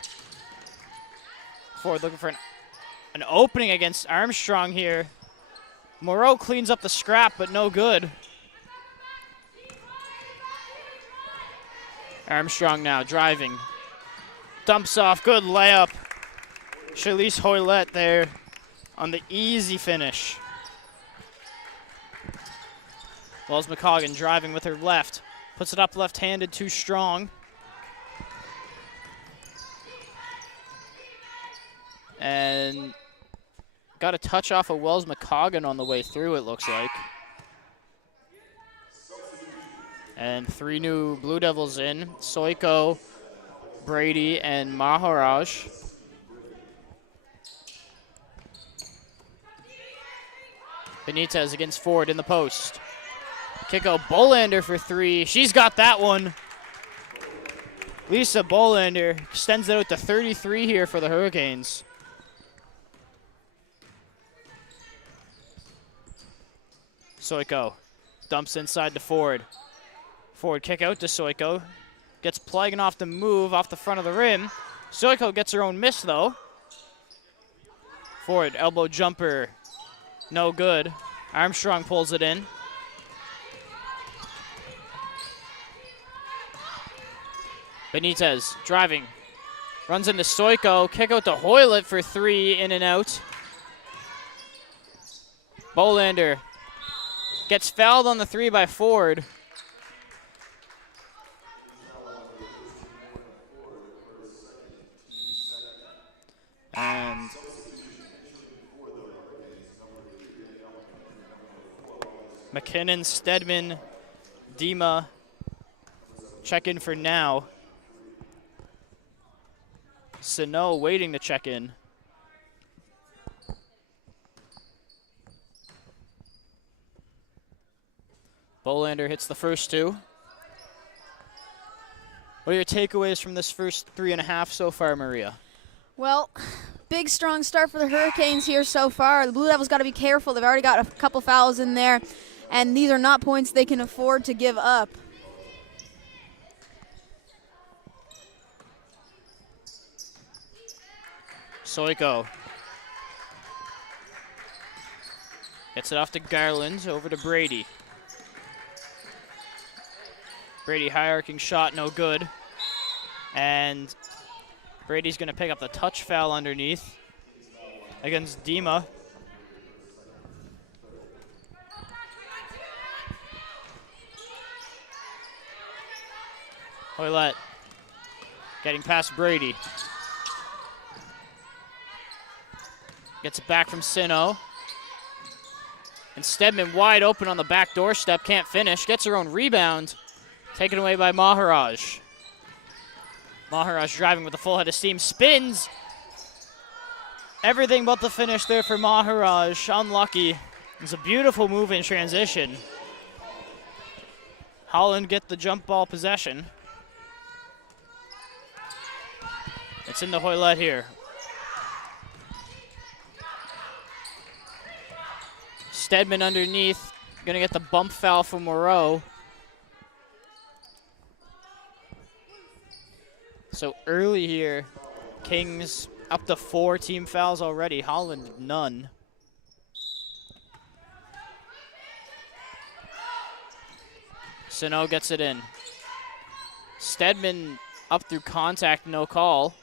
Ford looking for an opening against Armstrong here. Moreau cleans up the scrap, but no good. Armstrong now driving. Dumps off, good layup. Shalise Hoylett there on the easy finish. Wells McCoggan driving with her left. Puts it up left-handed, too strong. And got a touch off of Wells McCoggan on the way through, it looks like. And three new Blue Devils in. Soiko, Brady, and Maharaj. Benitez against Ford in the post. Kick out Bolander for three. She's got that one. Lisa Bolander extends it out to 33 here for the Hurricanes. Soiko dumps inside to Ford. Ford kick out to Soiko. Gets Plaganoff to move off the front of the rim. Soiko gets her own miss, though. Ford, elbow jumper. No good. Armstrong pulls it in. Benitez driving. Runs into Stoiko. Kick out to Hoylett for 3, in and out. Bolander gets fouled on the 3 by Ford. And McKinnon, Stedman, Dima check in for now. Sano waiting to check in. Bolander hits the first 2. What are your takeaways from this first 3.5 so far, Maria? Well, big, strong start for the Hurricanes here so far. The Blue Devils got to be careful. They've already got a couple fouls in there, and these are not points they can afford to give up. Stoiko gets it off to Garland, over to Brady. Brady high arcing shot, no good. And Brady's going to pick up the touch foul underneath against Dima. Hoylett getting past Brady. Gets it back from Sino. And Stedman wide open on the back doorstep, can't finish. Gets her own rebound. Taken away by Maharaj. Maharaj driving with a full head of steam. Spins. Everything but the finish there for Maharaj. Unlucky. It's a beautiful move in transition. Holland get the jump ball possession. It's into Hoylett here. Stedman underneath. Going to get the bump foul from Moreau. So early here, Kings up to 4 team fouls already. Holland, none. Sano gets it in. Stedman up through contact, no call.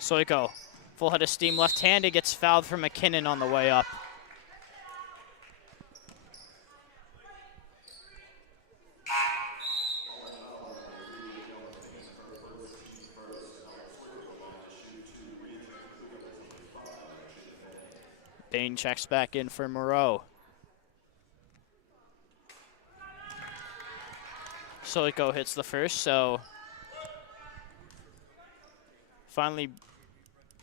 Stoiko, full head of steam, left-handed, gets fouled from McKinnon on the way up. Bain checks back in for Moreau. Stoiko hits the first, so finally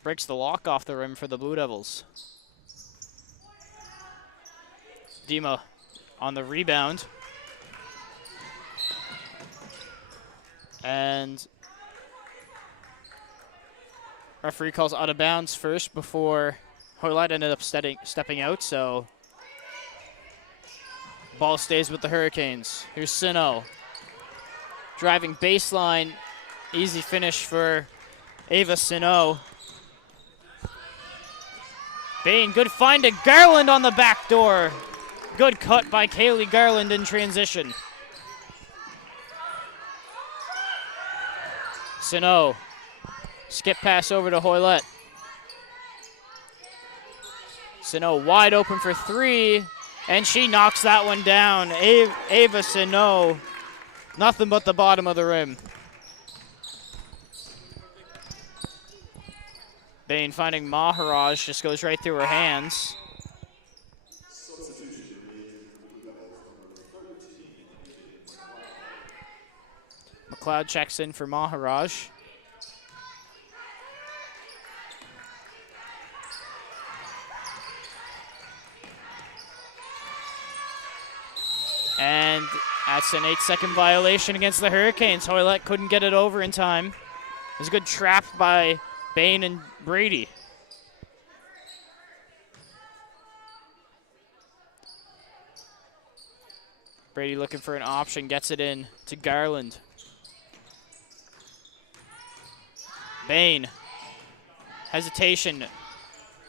breaks the lock off the rim for the Blue Devils. Dima on the rebound. And referee calls out of bounds first before Hoylett ended up stepping out, so ball stays with the Hurricanes. Here's Sino. Driving baseline. Easy finish for Ava Sino. Bain, good find to Garland on the back door. Good cut by Kaylee Garland in transition. Sino. Skip pass over to Hoylett. Sino wide open for 3, and she knocks that one down. Ava Sino, nothing but the bottom of the rim. Bain finding Maharaj, just goes right through her hands. McLeod checks in for Maharaj. And that's an 8-second violation against the Hurricanes. Hoylett couldn't get it over in time. It was a good trap by Bain and Brady. Brady looking for an option, gets it in to Garland. Bain, hesitation,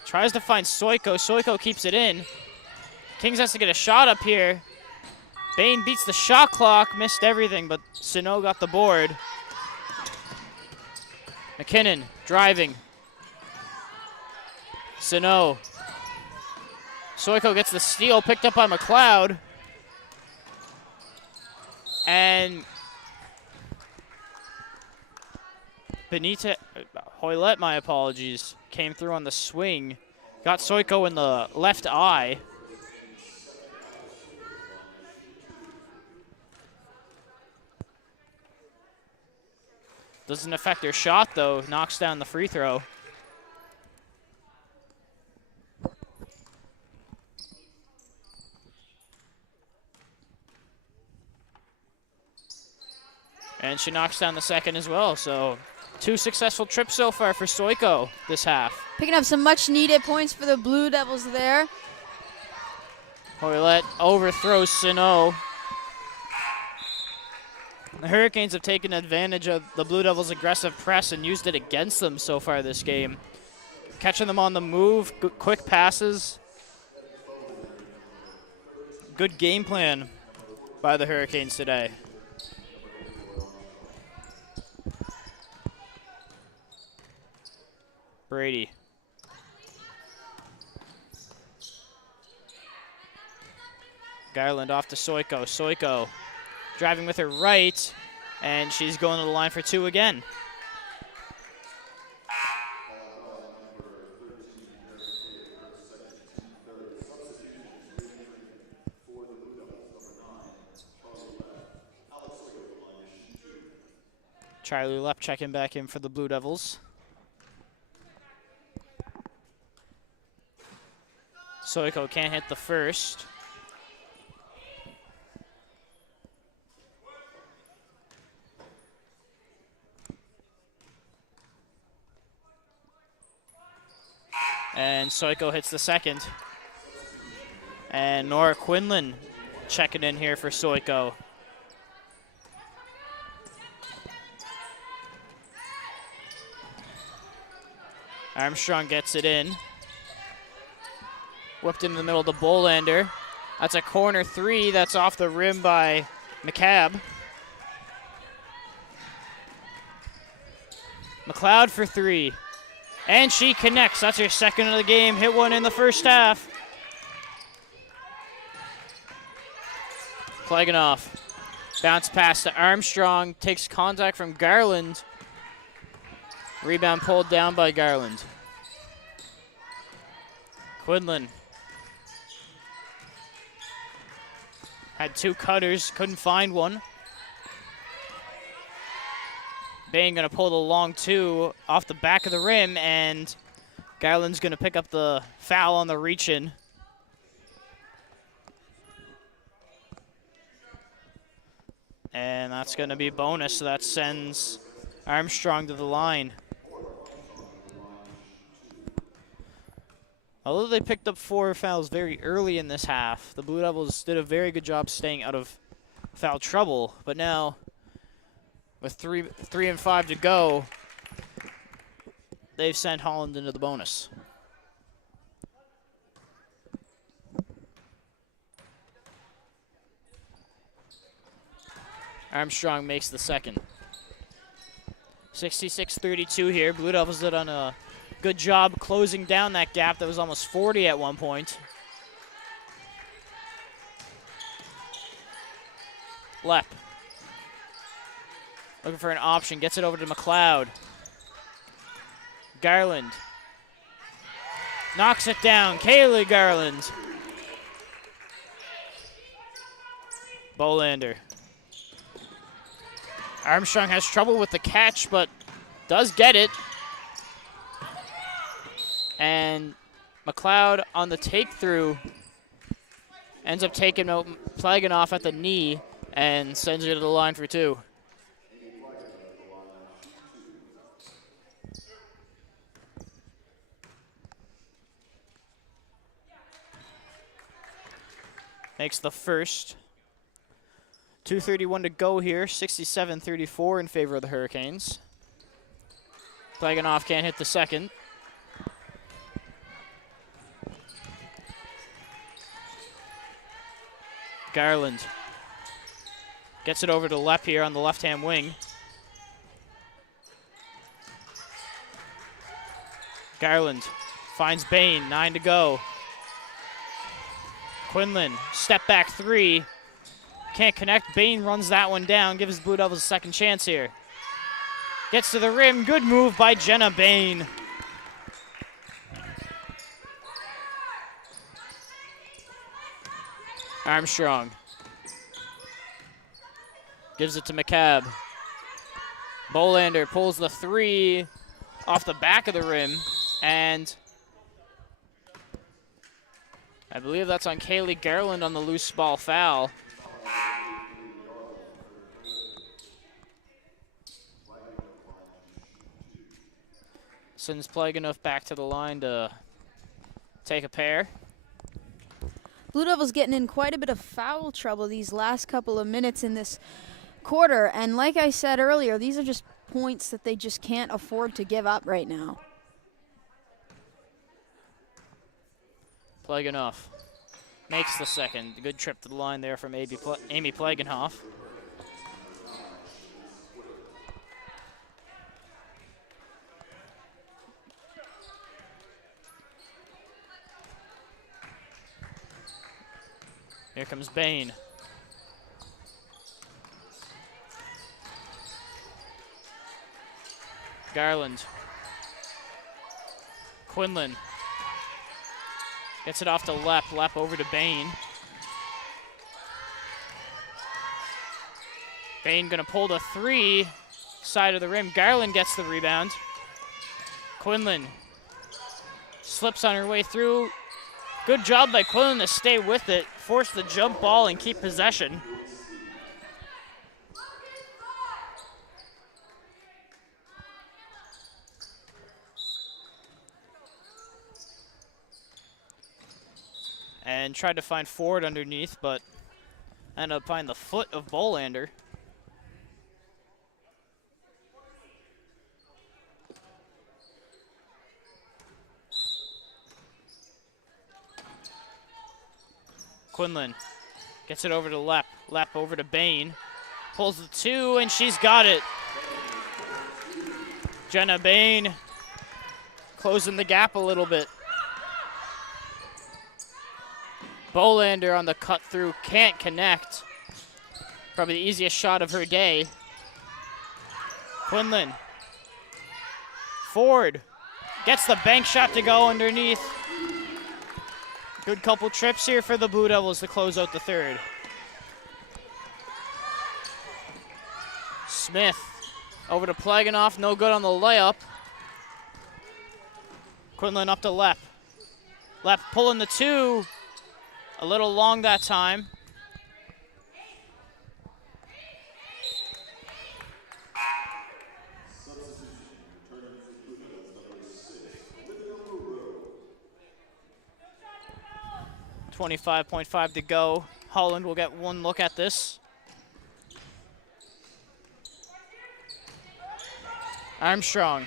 tries to find Stoiko. Stoiko keeps it in. Kings has to get a shot up here. Bain beats the shot clock, missed everything, but Sino got the board. McKinnon driving. Sano. Soiko gets the steal, picked up by McLeod. And Hoylett, my apologies, came through on the swing. Got Soiko in the left eye. Doesn't affect their shot, though. Knocks down the free throw. And she knocks down the second as well. So 2 successful trips so far for Soiko this half. Picking up some much-needed points for the Blue Devils there. Hoylett overthrows Sano. The Hurricanes have taken advantage of the Blue Devils' aggressive press and used it against them so far this game. Catching them on the move, quick passes. Good game plan by the Hurricanes today. Brady. Garland off to Soiko. Soiko driving with her right, and she's going to the line for 2 again. Charlie Lepp checking back in for the Blue Devils. Soiko can't hit the first. And Soiko hits the second. And Nora Quinlan checking in here for Soiko. Armstrong gets it in. Whipped into the middle to Bolander. That's a corner 3. That's off the rim by McCabe. McLeod for 3. And she connects. That's her second of the game. Hit one in the first half. Klagenoff. Bounce pass to Armstrong. Takes contact from Garland. Rebound pulled down by Garland. Quinlan. Had 2 cutters, couldn't find one. Bain gonna pull the long 2 off the back of the rim, and Garland's gonna pick up the foul on the reach-in. And that's gonna be bonus, so that sends Armstrong to the line. Although they picked up 4 fouls very early in this half, the Blue Devils did a very good job staying out of foul trouble. But now, with 3 and 5 to go, they've sent Holland into the bonus. Armstrong makes the second. 66-32 here. Blue Devils did on a good job closing down that gap that was almost 40 at one point. Lepp. Looking for an option, gets it over to McLeod. Garland. Knocks it down, Kaylee Garland. Bolander. Armstrong has trouble with the catch, but does get it. And McLeod on the take-through ends up taking out Plaganoff at the knee and sends it to the line for 2. Makes the first. 2:31 to go here, 67-34 in favor of the Hurricanes. Plaganoff can't hit the second. Garland gets it over to Lepp here on the left-hand wing. Garland finds Bain, 9 to go. Quinlan, step back 3. Can't connect. Bain runs that one down, gives the Blue Devils a second chance here. Gets to the rim. Good move by Jenna Bain. Armstrong gives it to McCabe. Bolander pulls the 3 off the back of the rim, and I believe that's on Kaylee Garland on the loose ball foul. Sends Pleganov back to the line to take a pair. Blue Devils getting in quite a bit of foul trouble these last couple of minutes in this quarter. And like I said earlier, these are just points that they just can't afford to give up right now. Pleganov makes the second. Good trip to the line there from Amy Pleganov. Here comes Bain. Garland. Quinlan. Gets it off to Lepp. Lepp over to Bain. Bain gonna pull the 3, side of the rim. Garland gets the rebound. Quinlan slips on her way through. Good job by Quinlan to stay with it, force the jump ball, and keep possession. And tried to find Ford underneath, but ended up finding the foot of Bolander. Quinlan gets it over to Lepp. Lepp over to Bain. Pulls the 2, and she's got it. Jenna Bain closing the gap a little bit. Bolander on the cut through, can't connect. Probably the easiest shot of her day. Quinlan. Ford gets the bank shot to go underneath. Good couple trips here for the Blue Devils to close out the third. Smith over to Pleganov, no good on the layup. Quinlan up to Lepp. Lepp pulling the 2, a little long that time. .5 to go. Holland will get one look at this. Armstrong.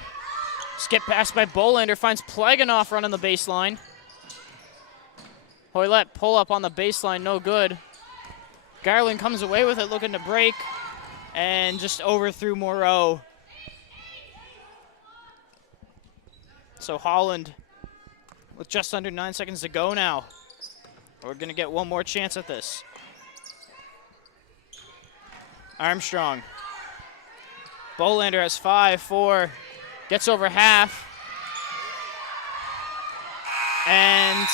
Skip pass by Bolander, finds Pleganov running the baseline. Hoylett pull up on the baseline, no good. Garland comes away with it, looking to break, and just overthrew Moreau. So Holland with just under 9 seconds to go now. We're going to get one more chance at this. Armstrong. Bolander has 5, 4, gets over half. And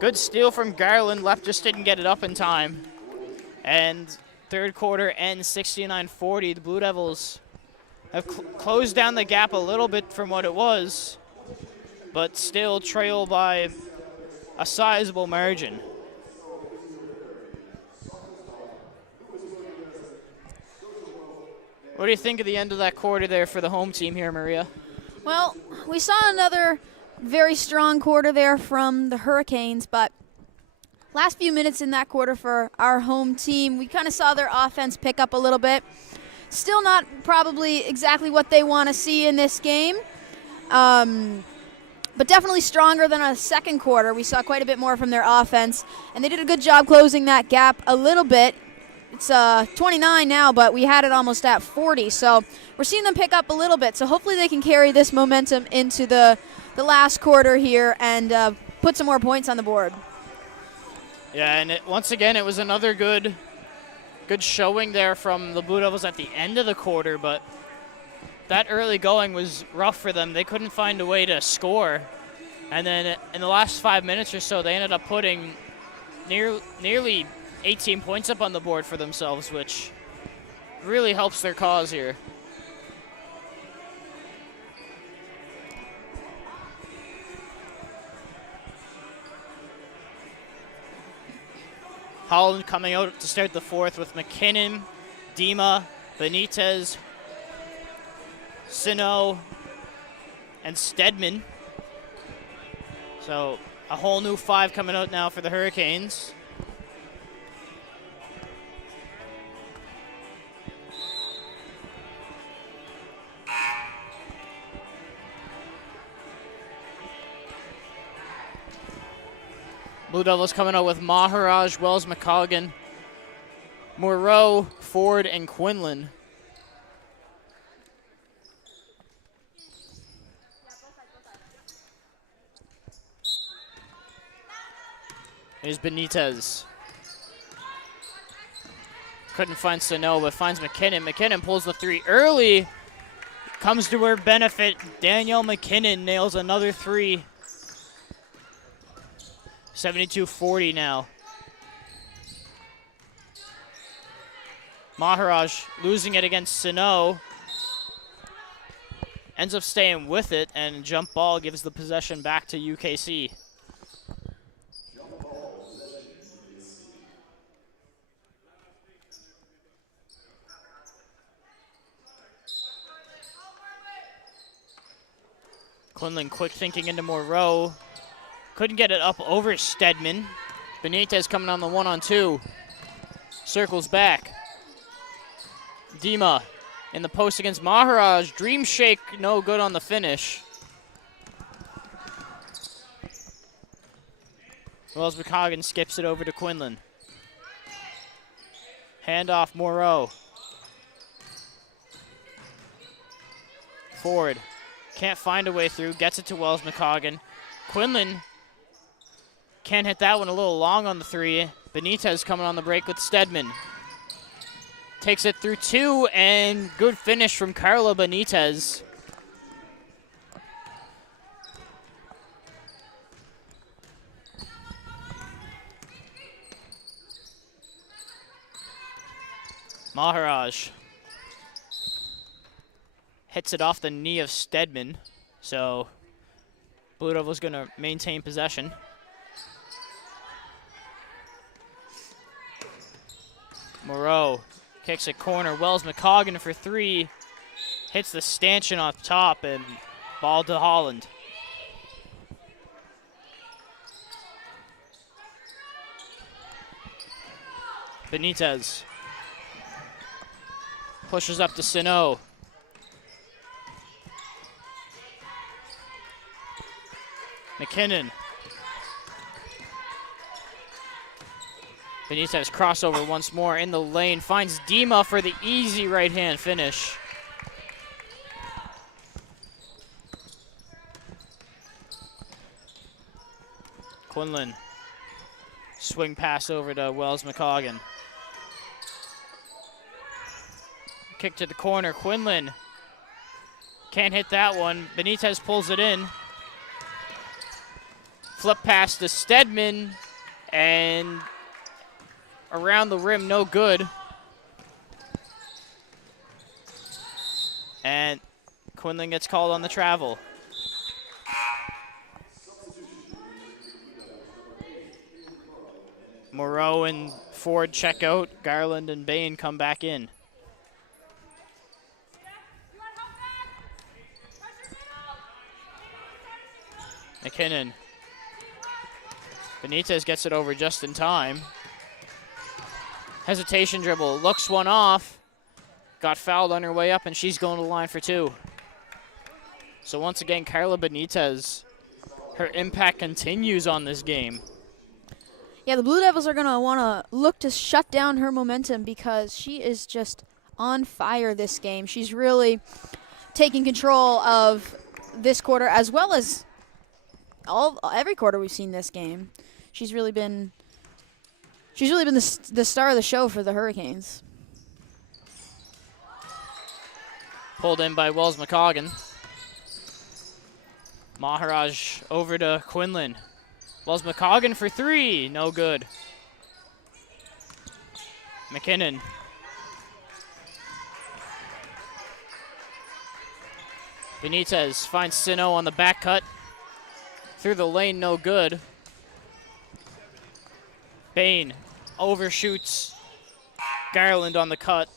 good steal from Garland. Lepp just didn't get it up in time. And third quarter ends 69-40. The Blue Devils have closed down the gap a little bit from what it was, but still trail by a sizable margin. What do you think of the end of that quarter there for the home team here, Maria? Well, we saw another very strong quarter there from the Hurricanes, but last few minutes in that quarter for our home team, we kind of saw their offense pick up a little bit. Still not probably exactly what they want to see in this game, but definitely stronger than a second quarter. We saw quite a bit more from their offense, and they did a good job closing that gap a little bit. It's 29 now, but we had it almost at 40. So we're seeing them pick up a little bit. So hopefully they can carry this momentum into the last quarter here and put some more points on the board. Yeah, and once again, it was another good showing there from the Blue Devils at the end of the quarter, but that early going was rough for them. They couldn't find a way to score. And then in the last 5 minutes or so, they ended up putting nearly 18 points up on the board for themselves, which really helps their cause here. Holland coming out to start the fourth with McKinnon, Dima, Benitez, Sino, and Stedman. So a whole new five coming out now for the Hurricanes. Blue Devils coming out with Maharaj, Wells, McCoggan, Moreau, Ford, and Quinlan. Here's Benitez. Couldn't find Sano, but finds McKinnon. McKinnon pulls the three early. Comes to her benefit. Danielle McKinnon nails another three. 72-40 now. Maharaj losing it against Sano. Ends up staying with it, and jump ball gives the possession back to UKC. Quinlan quick thinking into Moreau. Couldn't get it up over Stedman. Benitez coming on the 1-on-2. Circles back. Dima in the post against Maharaj. Dream shake, no good on the finish. Wells McCoggan skips it over to Quinlan. Handoff Moreau. Ford. Can't find a way through. Gets it to Wells McCoggan. Quinlan can't hit that one, a little long on the three. Benitez coming on the break with Stedman. Takes it through two, and good finish from Carla Benitez. Maharaj hits it off the knee of Stedman, so Blue Devils going to maintain possession. Moreau kicks a corner. Wells McCoggan for three. Hits the stanchion off top, and ball to Holland. Benitez pushes up to Sino. McKinnon. Benitez crossover once more in the lane. Finds Dima for the easy right-hand finish. Quinlan. Swing pass over to Wells McCoggan. Kick to the corner. Quinlan. Can't hit that one. Benitez pulls it in. Flip pass to Stedman, and around the rim, no good. And Quinlan gets called on the travel. Moreau and Ford check out. Garland and Bain come back in. McKinnon. Benitez gets it over just in time. Hesitation dribble, looks one off. Got fouled on her way up, and she's going to the line for two. So once again, Carla Benitez, her impact continues on this game. Yeah, the Blue Devils are going to want to look to shut down her momentum because she is just on fire this game. She's really taking control of this quarter as well as every quarter we've seen this game. She's really been the star of the show for the Hurricanes. Pulled in by Wells McCoggan. Maharaj over to Quinlan. Wells McCoggan for three, no good. McKinnon. Benitez finds Sino on the back cut. Through the lane, no good. Bain overshoots Garland on the cut.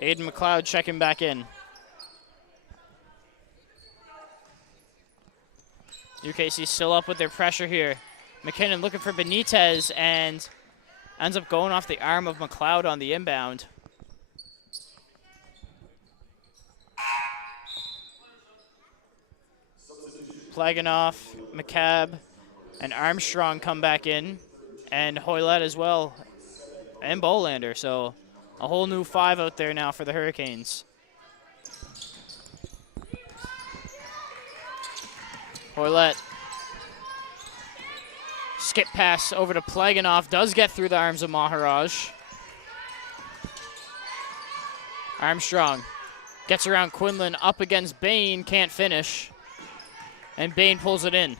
Aiden McLeod checking back in. UKC still up with their pressure here. McKinnon looking for Benitez and ends up going off the arm of McLeod on the inbound. Plaganoff, McCabe, and Armstrong come back in, and Hoylett as well, and Bolander. So a whole new five out there now for the Hurricanes. Hoylett. Skip pass over to Plaganoff. Does get through the arms of Maharaj. Armstrong gets around Quinlan up against Bain. Can't finish. And Bain pulls it in.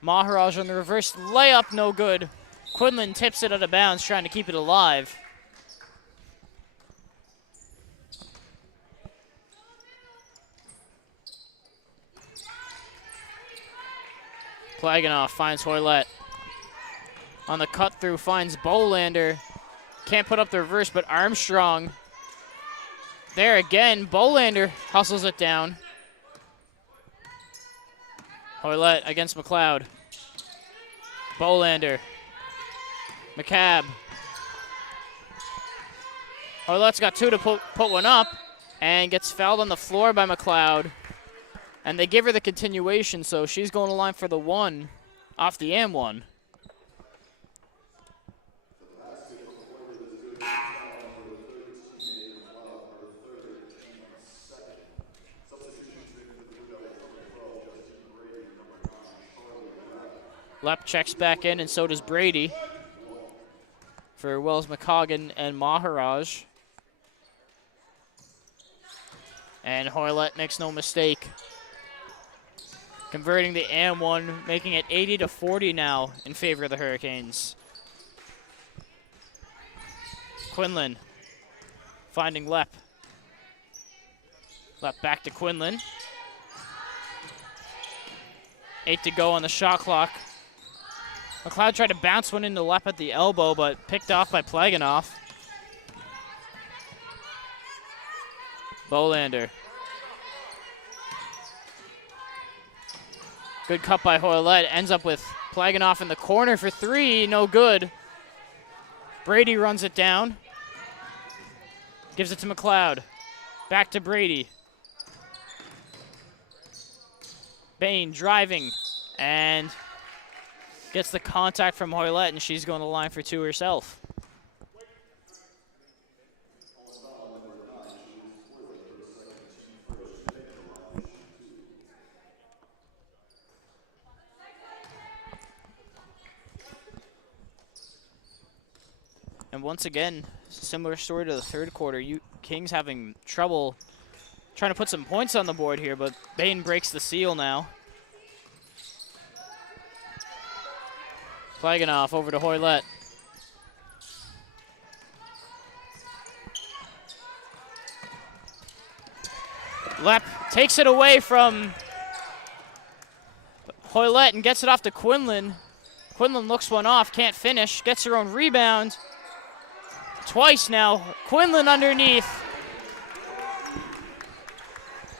Maharaj on the reverse layup. No good. Quinlan tips it out of bounds, trying to keep it alive. Plaganoff finds Hoylett. On the cut through, finds Bolander. Can't put up the reverse, but Armstrong. There again, Bolander hustles it down. Hoylett against McLeod. Bolander. McCabe. Hoylett's got two to put one up and gets fouled on the floor by McLeod. And they give her the continuation, so she's going to line for the one off the and one. Lepp checks back in, and so does Brady for Wells McCoggan and Maharaj. And Hoylett makes no mistake, converting the and one, making it 80-40 now in favor of the Hurricanes. Quinlan finding Lepp. Lepp back to Quinlan. 8 to go on the shot clock. McLeod tried to bounce one into Lepp at the elbow, but picked off by Plaganoff. Bolander. Good cut by Hoylett. Ends up with Plaganoff in the corner for three. No good. Brady runs it down. Gives it to McLeod. Back to Brady. Bain driving and gets the contact from Hoylett, and she's going to line for two herself. And once again, similar story to the third quarter. Kings having trouble trying to put some points on the board here, but Bain breaks the seal now. Plaganoff over to Hoylett. Lepp takes it away from Hoylett and gets it off to Quinlan. Quinlan looks one off, can't finish, gets her own rebound. Twice now, Quinlan underneath.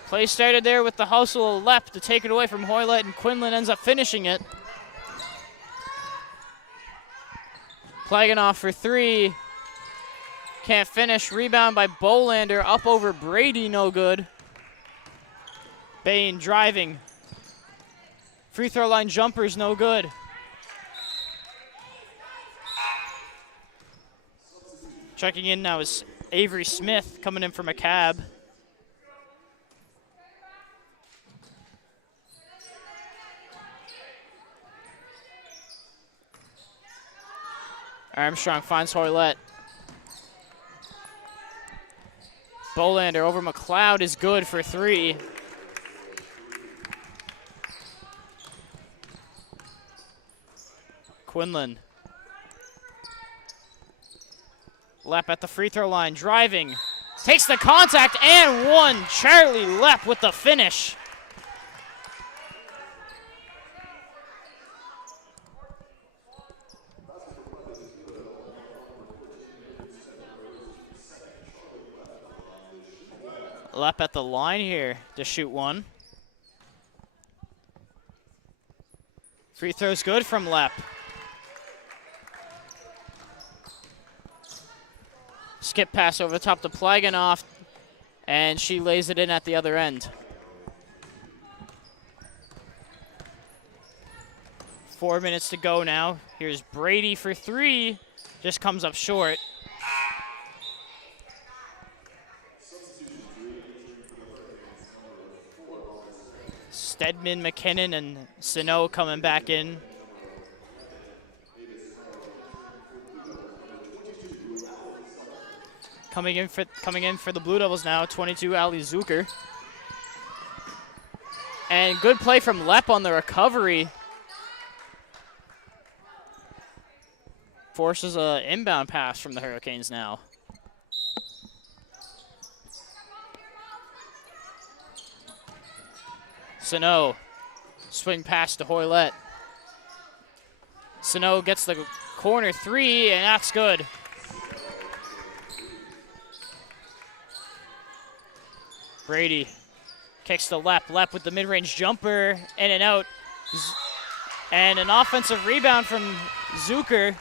Play started there with the hustle of Lepp to take it away from Hoylett, and Quinlan ends up finishing it. Plaganoff for three. Can't finish. Rebound by Bolander. Up over Brady, no good. Bain driving. Free throw line jumper's no good. Checking in now is Avery Smith coming in from a cab. Armstrong finds Hoylett. Bolander over McLeod is good for 3. Quinlan. Lepp at the free throw line, driving. Takes the contact and one. Charlie Lepp with the finish. Lepp at the line here to shoot one. Free throw's good from Lepp. Skip pass over the top to Plaganoff, and she lays it in at the other end. 4 minutes to go now. Here's Brady for 3. Just comes up short. Stedman, McKinnon, and Sano coming back in. Coming in for the Blue Devils now, 22, Ali Zucker. And good play from Lepp on the recovery. Forces an inbound pass from the Hurricanes now. Sano, swing pass to Hoylett. Sano gets the corner 3, and that's good. Brady kicks to Lepp. Lepp with the mid-range jumper, in and out. And an offensive rebound from Zucker.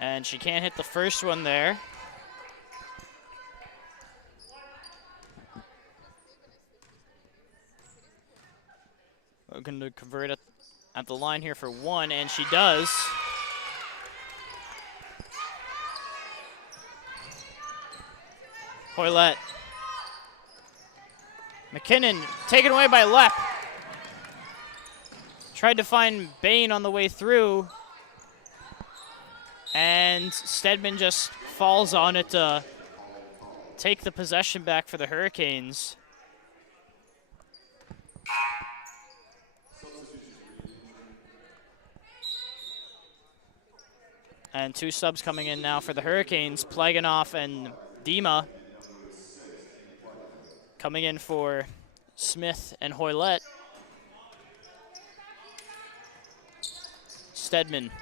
And she can't hit the first one there. Looking to convert at the line here for 1, and she does. Hoylett. McKinnon taken away by Lepp. Tried to find Bain on the way through. And Stedman just falls on it to take the possession back for the Hurricanes. And 2 subs coming in now for the Hurricanes. Plaganoff and Dima coming in for Smith and Hoylett. Stedman.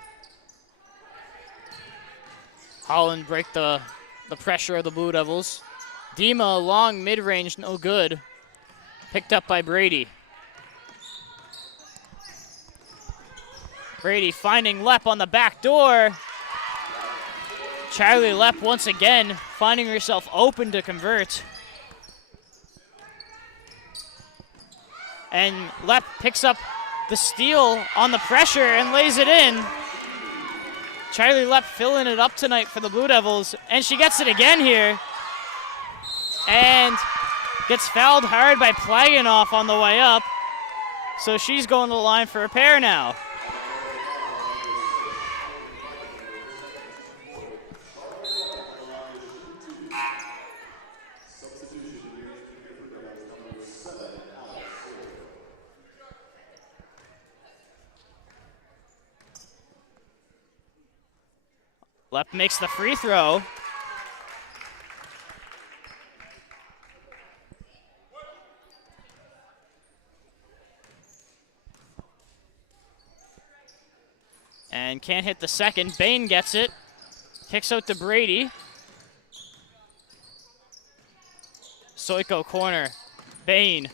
Holland break the pressure of the Blue Devils. Dima, long mid-range, no good. Picked up by Brady. Brady finding Lepp on the back door. Charlie Lepp once again finding herself open to convert. And Lepp picks up the steal on the pressure and lays it in. Charlie Lepp filling it up tonight for the Blue Devils, and she gets it again here. And gets fouled hard by Plaganoff on the way up. So she's going to the line for a pair now. Lepp makes the free throw. And can't hit the second. Bain gets it. Kicks out to Brady. Soiko corner. Bain.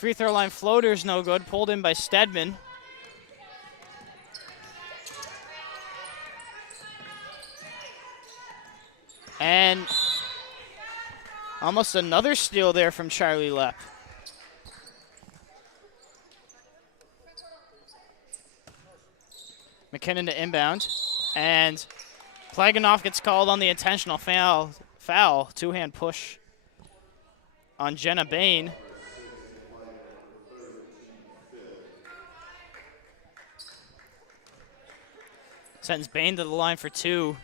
Free throw line floater's no good, pulled in by Stedman. And almost another steal there from Charlie Lepp. McKinnon to inbound. And Plaganoff gets called on the intentional foul. Two-hand push on Jenna Bain. Sends Bain to the line for two.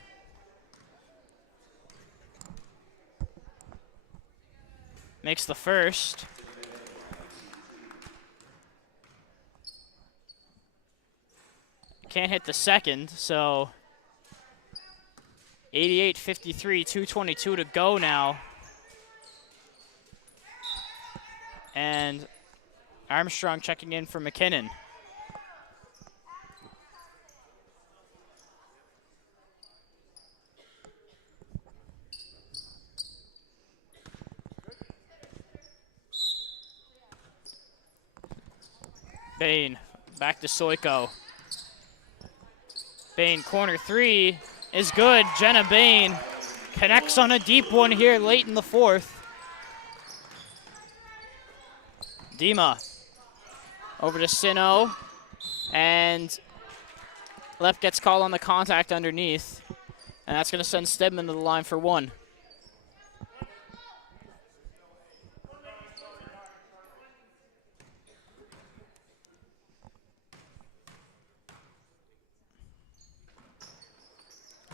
Makes the first. Can't hit the second, so 88-53, 2:22 to go now. And Armstrong checking in for McKinnon. Bain, back to Soiko. Bain, corner three is good. Jenna Bain connects on a deep one here late in the fourth. Dima over to Sino, and Lepp gets called on the contact underneath, and that's going to send Stedman to the line for one.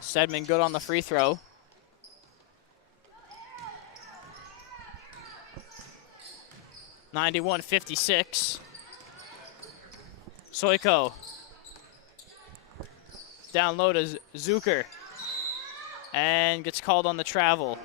Stedman good on the free throw. (91-56). Soiko. Down low to Zucker. And gets called on the travel.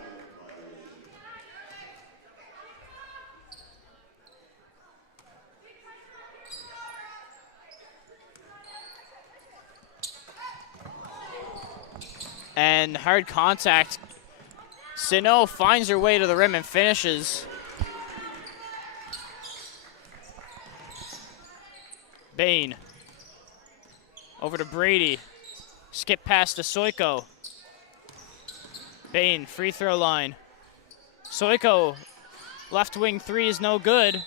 And hard contact. Sino finds her way to the rim and finishes. Bain. Over to Brady. Skip pass to Soiko. Bain, free throw line. Soiko, left wing three is no good.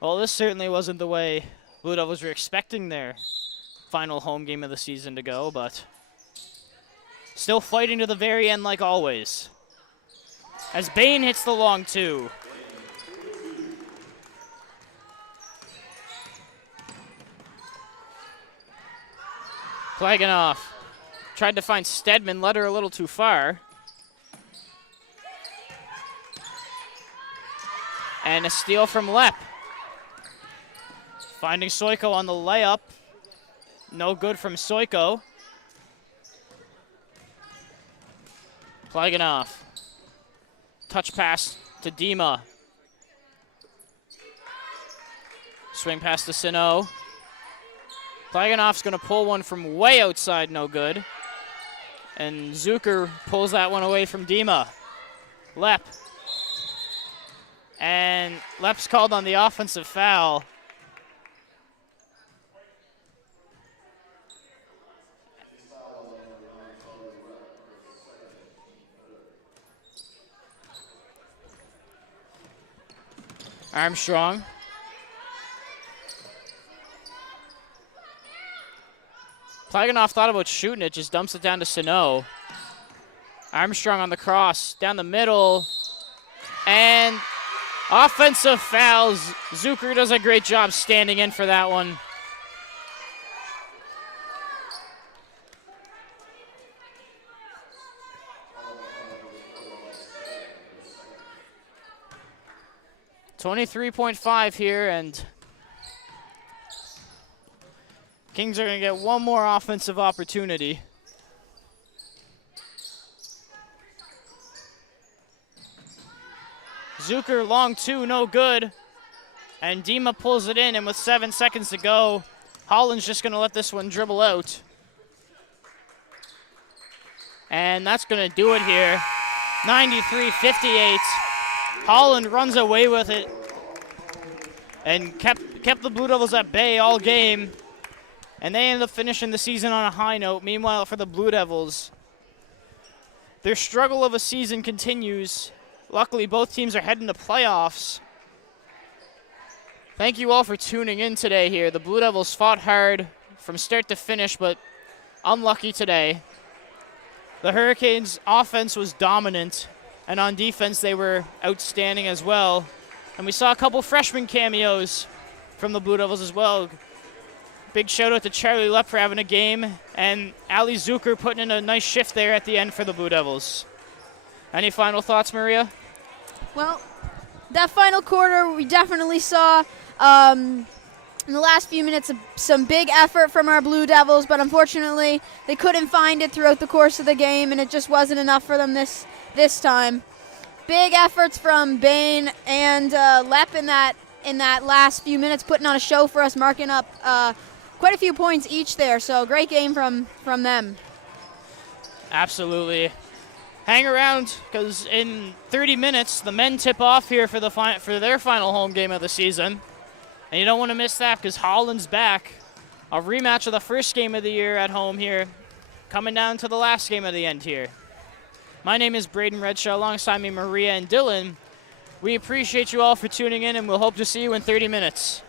Well, this certainly wasn't the way Blue Devils were expecting their final home game of the season to go, but still fighting to the very end like always. As Bain hits the long two. Plaganoff tried to find Stedman, led her a little too far. And a steal from Lepp. Finding Soiko on the layup. No good from Soiko. Plaganoff. Touch pass to Dima. Swing pass to Sino. Plaganoff's going to pull one from way outside, no good. And Zucker pulls that one away from Dima. Lepp. And Lepp's called on the offensive foul. Armstrong. Plaganoff thought about shooting it, just dumps it down to Sino. Armstrong on the cross, down the middle. And offensive fouls. Zucker does a great job standing in for that one. .5 here, and Kings are going to get one more offensive opportunity. Zucker long two, no good. And Dima pulls it in, and with 7 seconds to go, Holland's just going to let this one dribble out. And that's going to do it here. 93-58. Holland runs away with it and kept the Blue Devils at bay all game. And they ended up finishing the season on a high note. Meanwhile, for the Blue Devils, their struggle of a season continues. Luckily, both teams are heading to playoffs. Thank you all for tuning in today here. The Blue Devils fought hard from start to finish, but unlucky today. The Hurricanes' offense was dominant, and on defense they were outstanding as well. And we saw a couple freshman cameos from the Blue Devils as well. Big shout out to Charlie Lepp for having a game, and Ali Zucker putting in a nice shift there at the end for the Blue Devils. Any final thoughts, Maria? Well, that final quarter, we definitely saw in the last few minutes some big effort from our Blue Devils, but unfortunately they couldn't find it throughout the course of the game, and it just wasn't enough for them this time. Big efforts from Bain and Lepp in that last few minutes, putting on a show for us, marking up quite a few points each there. So great game from them. Absolutely. Hang around, because in 30 minutes the men tip off here for their final home game of the season. And you don't want to miss that, because Holland's back. A rematch of the first game of the year at home here, coming down to the last game of the end here. My name is Braden Redshaw, alongside me Maria and Dylan. We appreciate you all for tuning in, and we'll hope to see you in 30 minutes.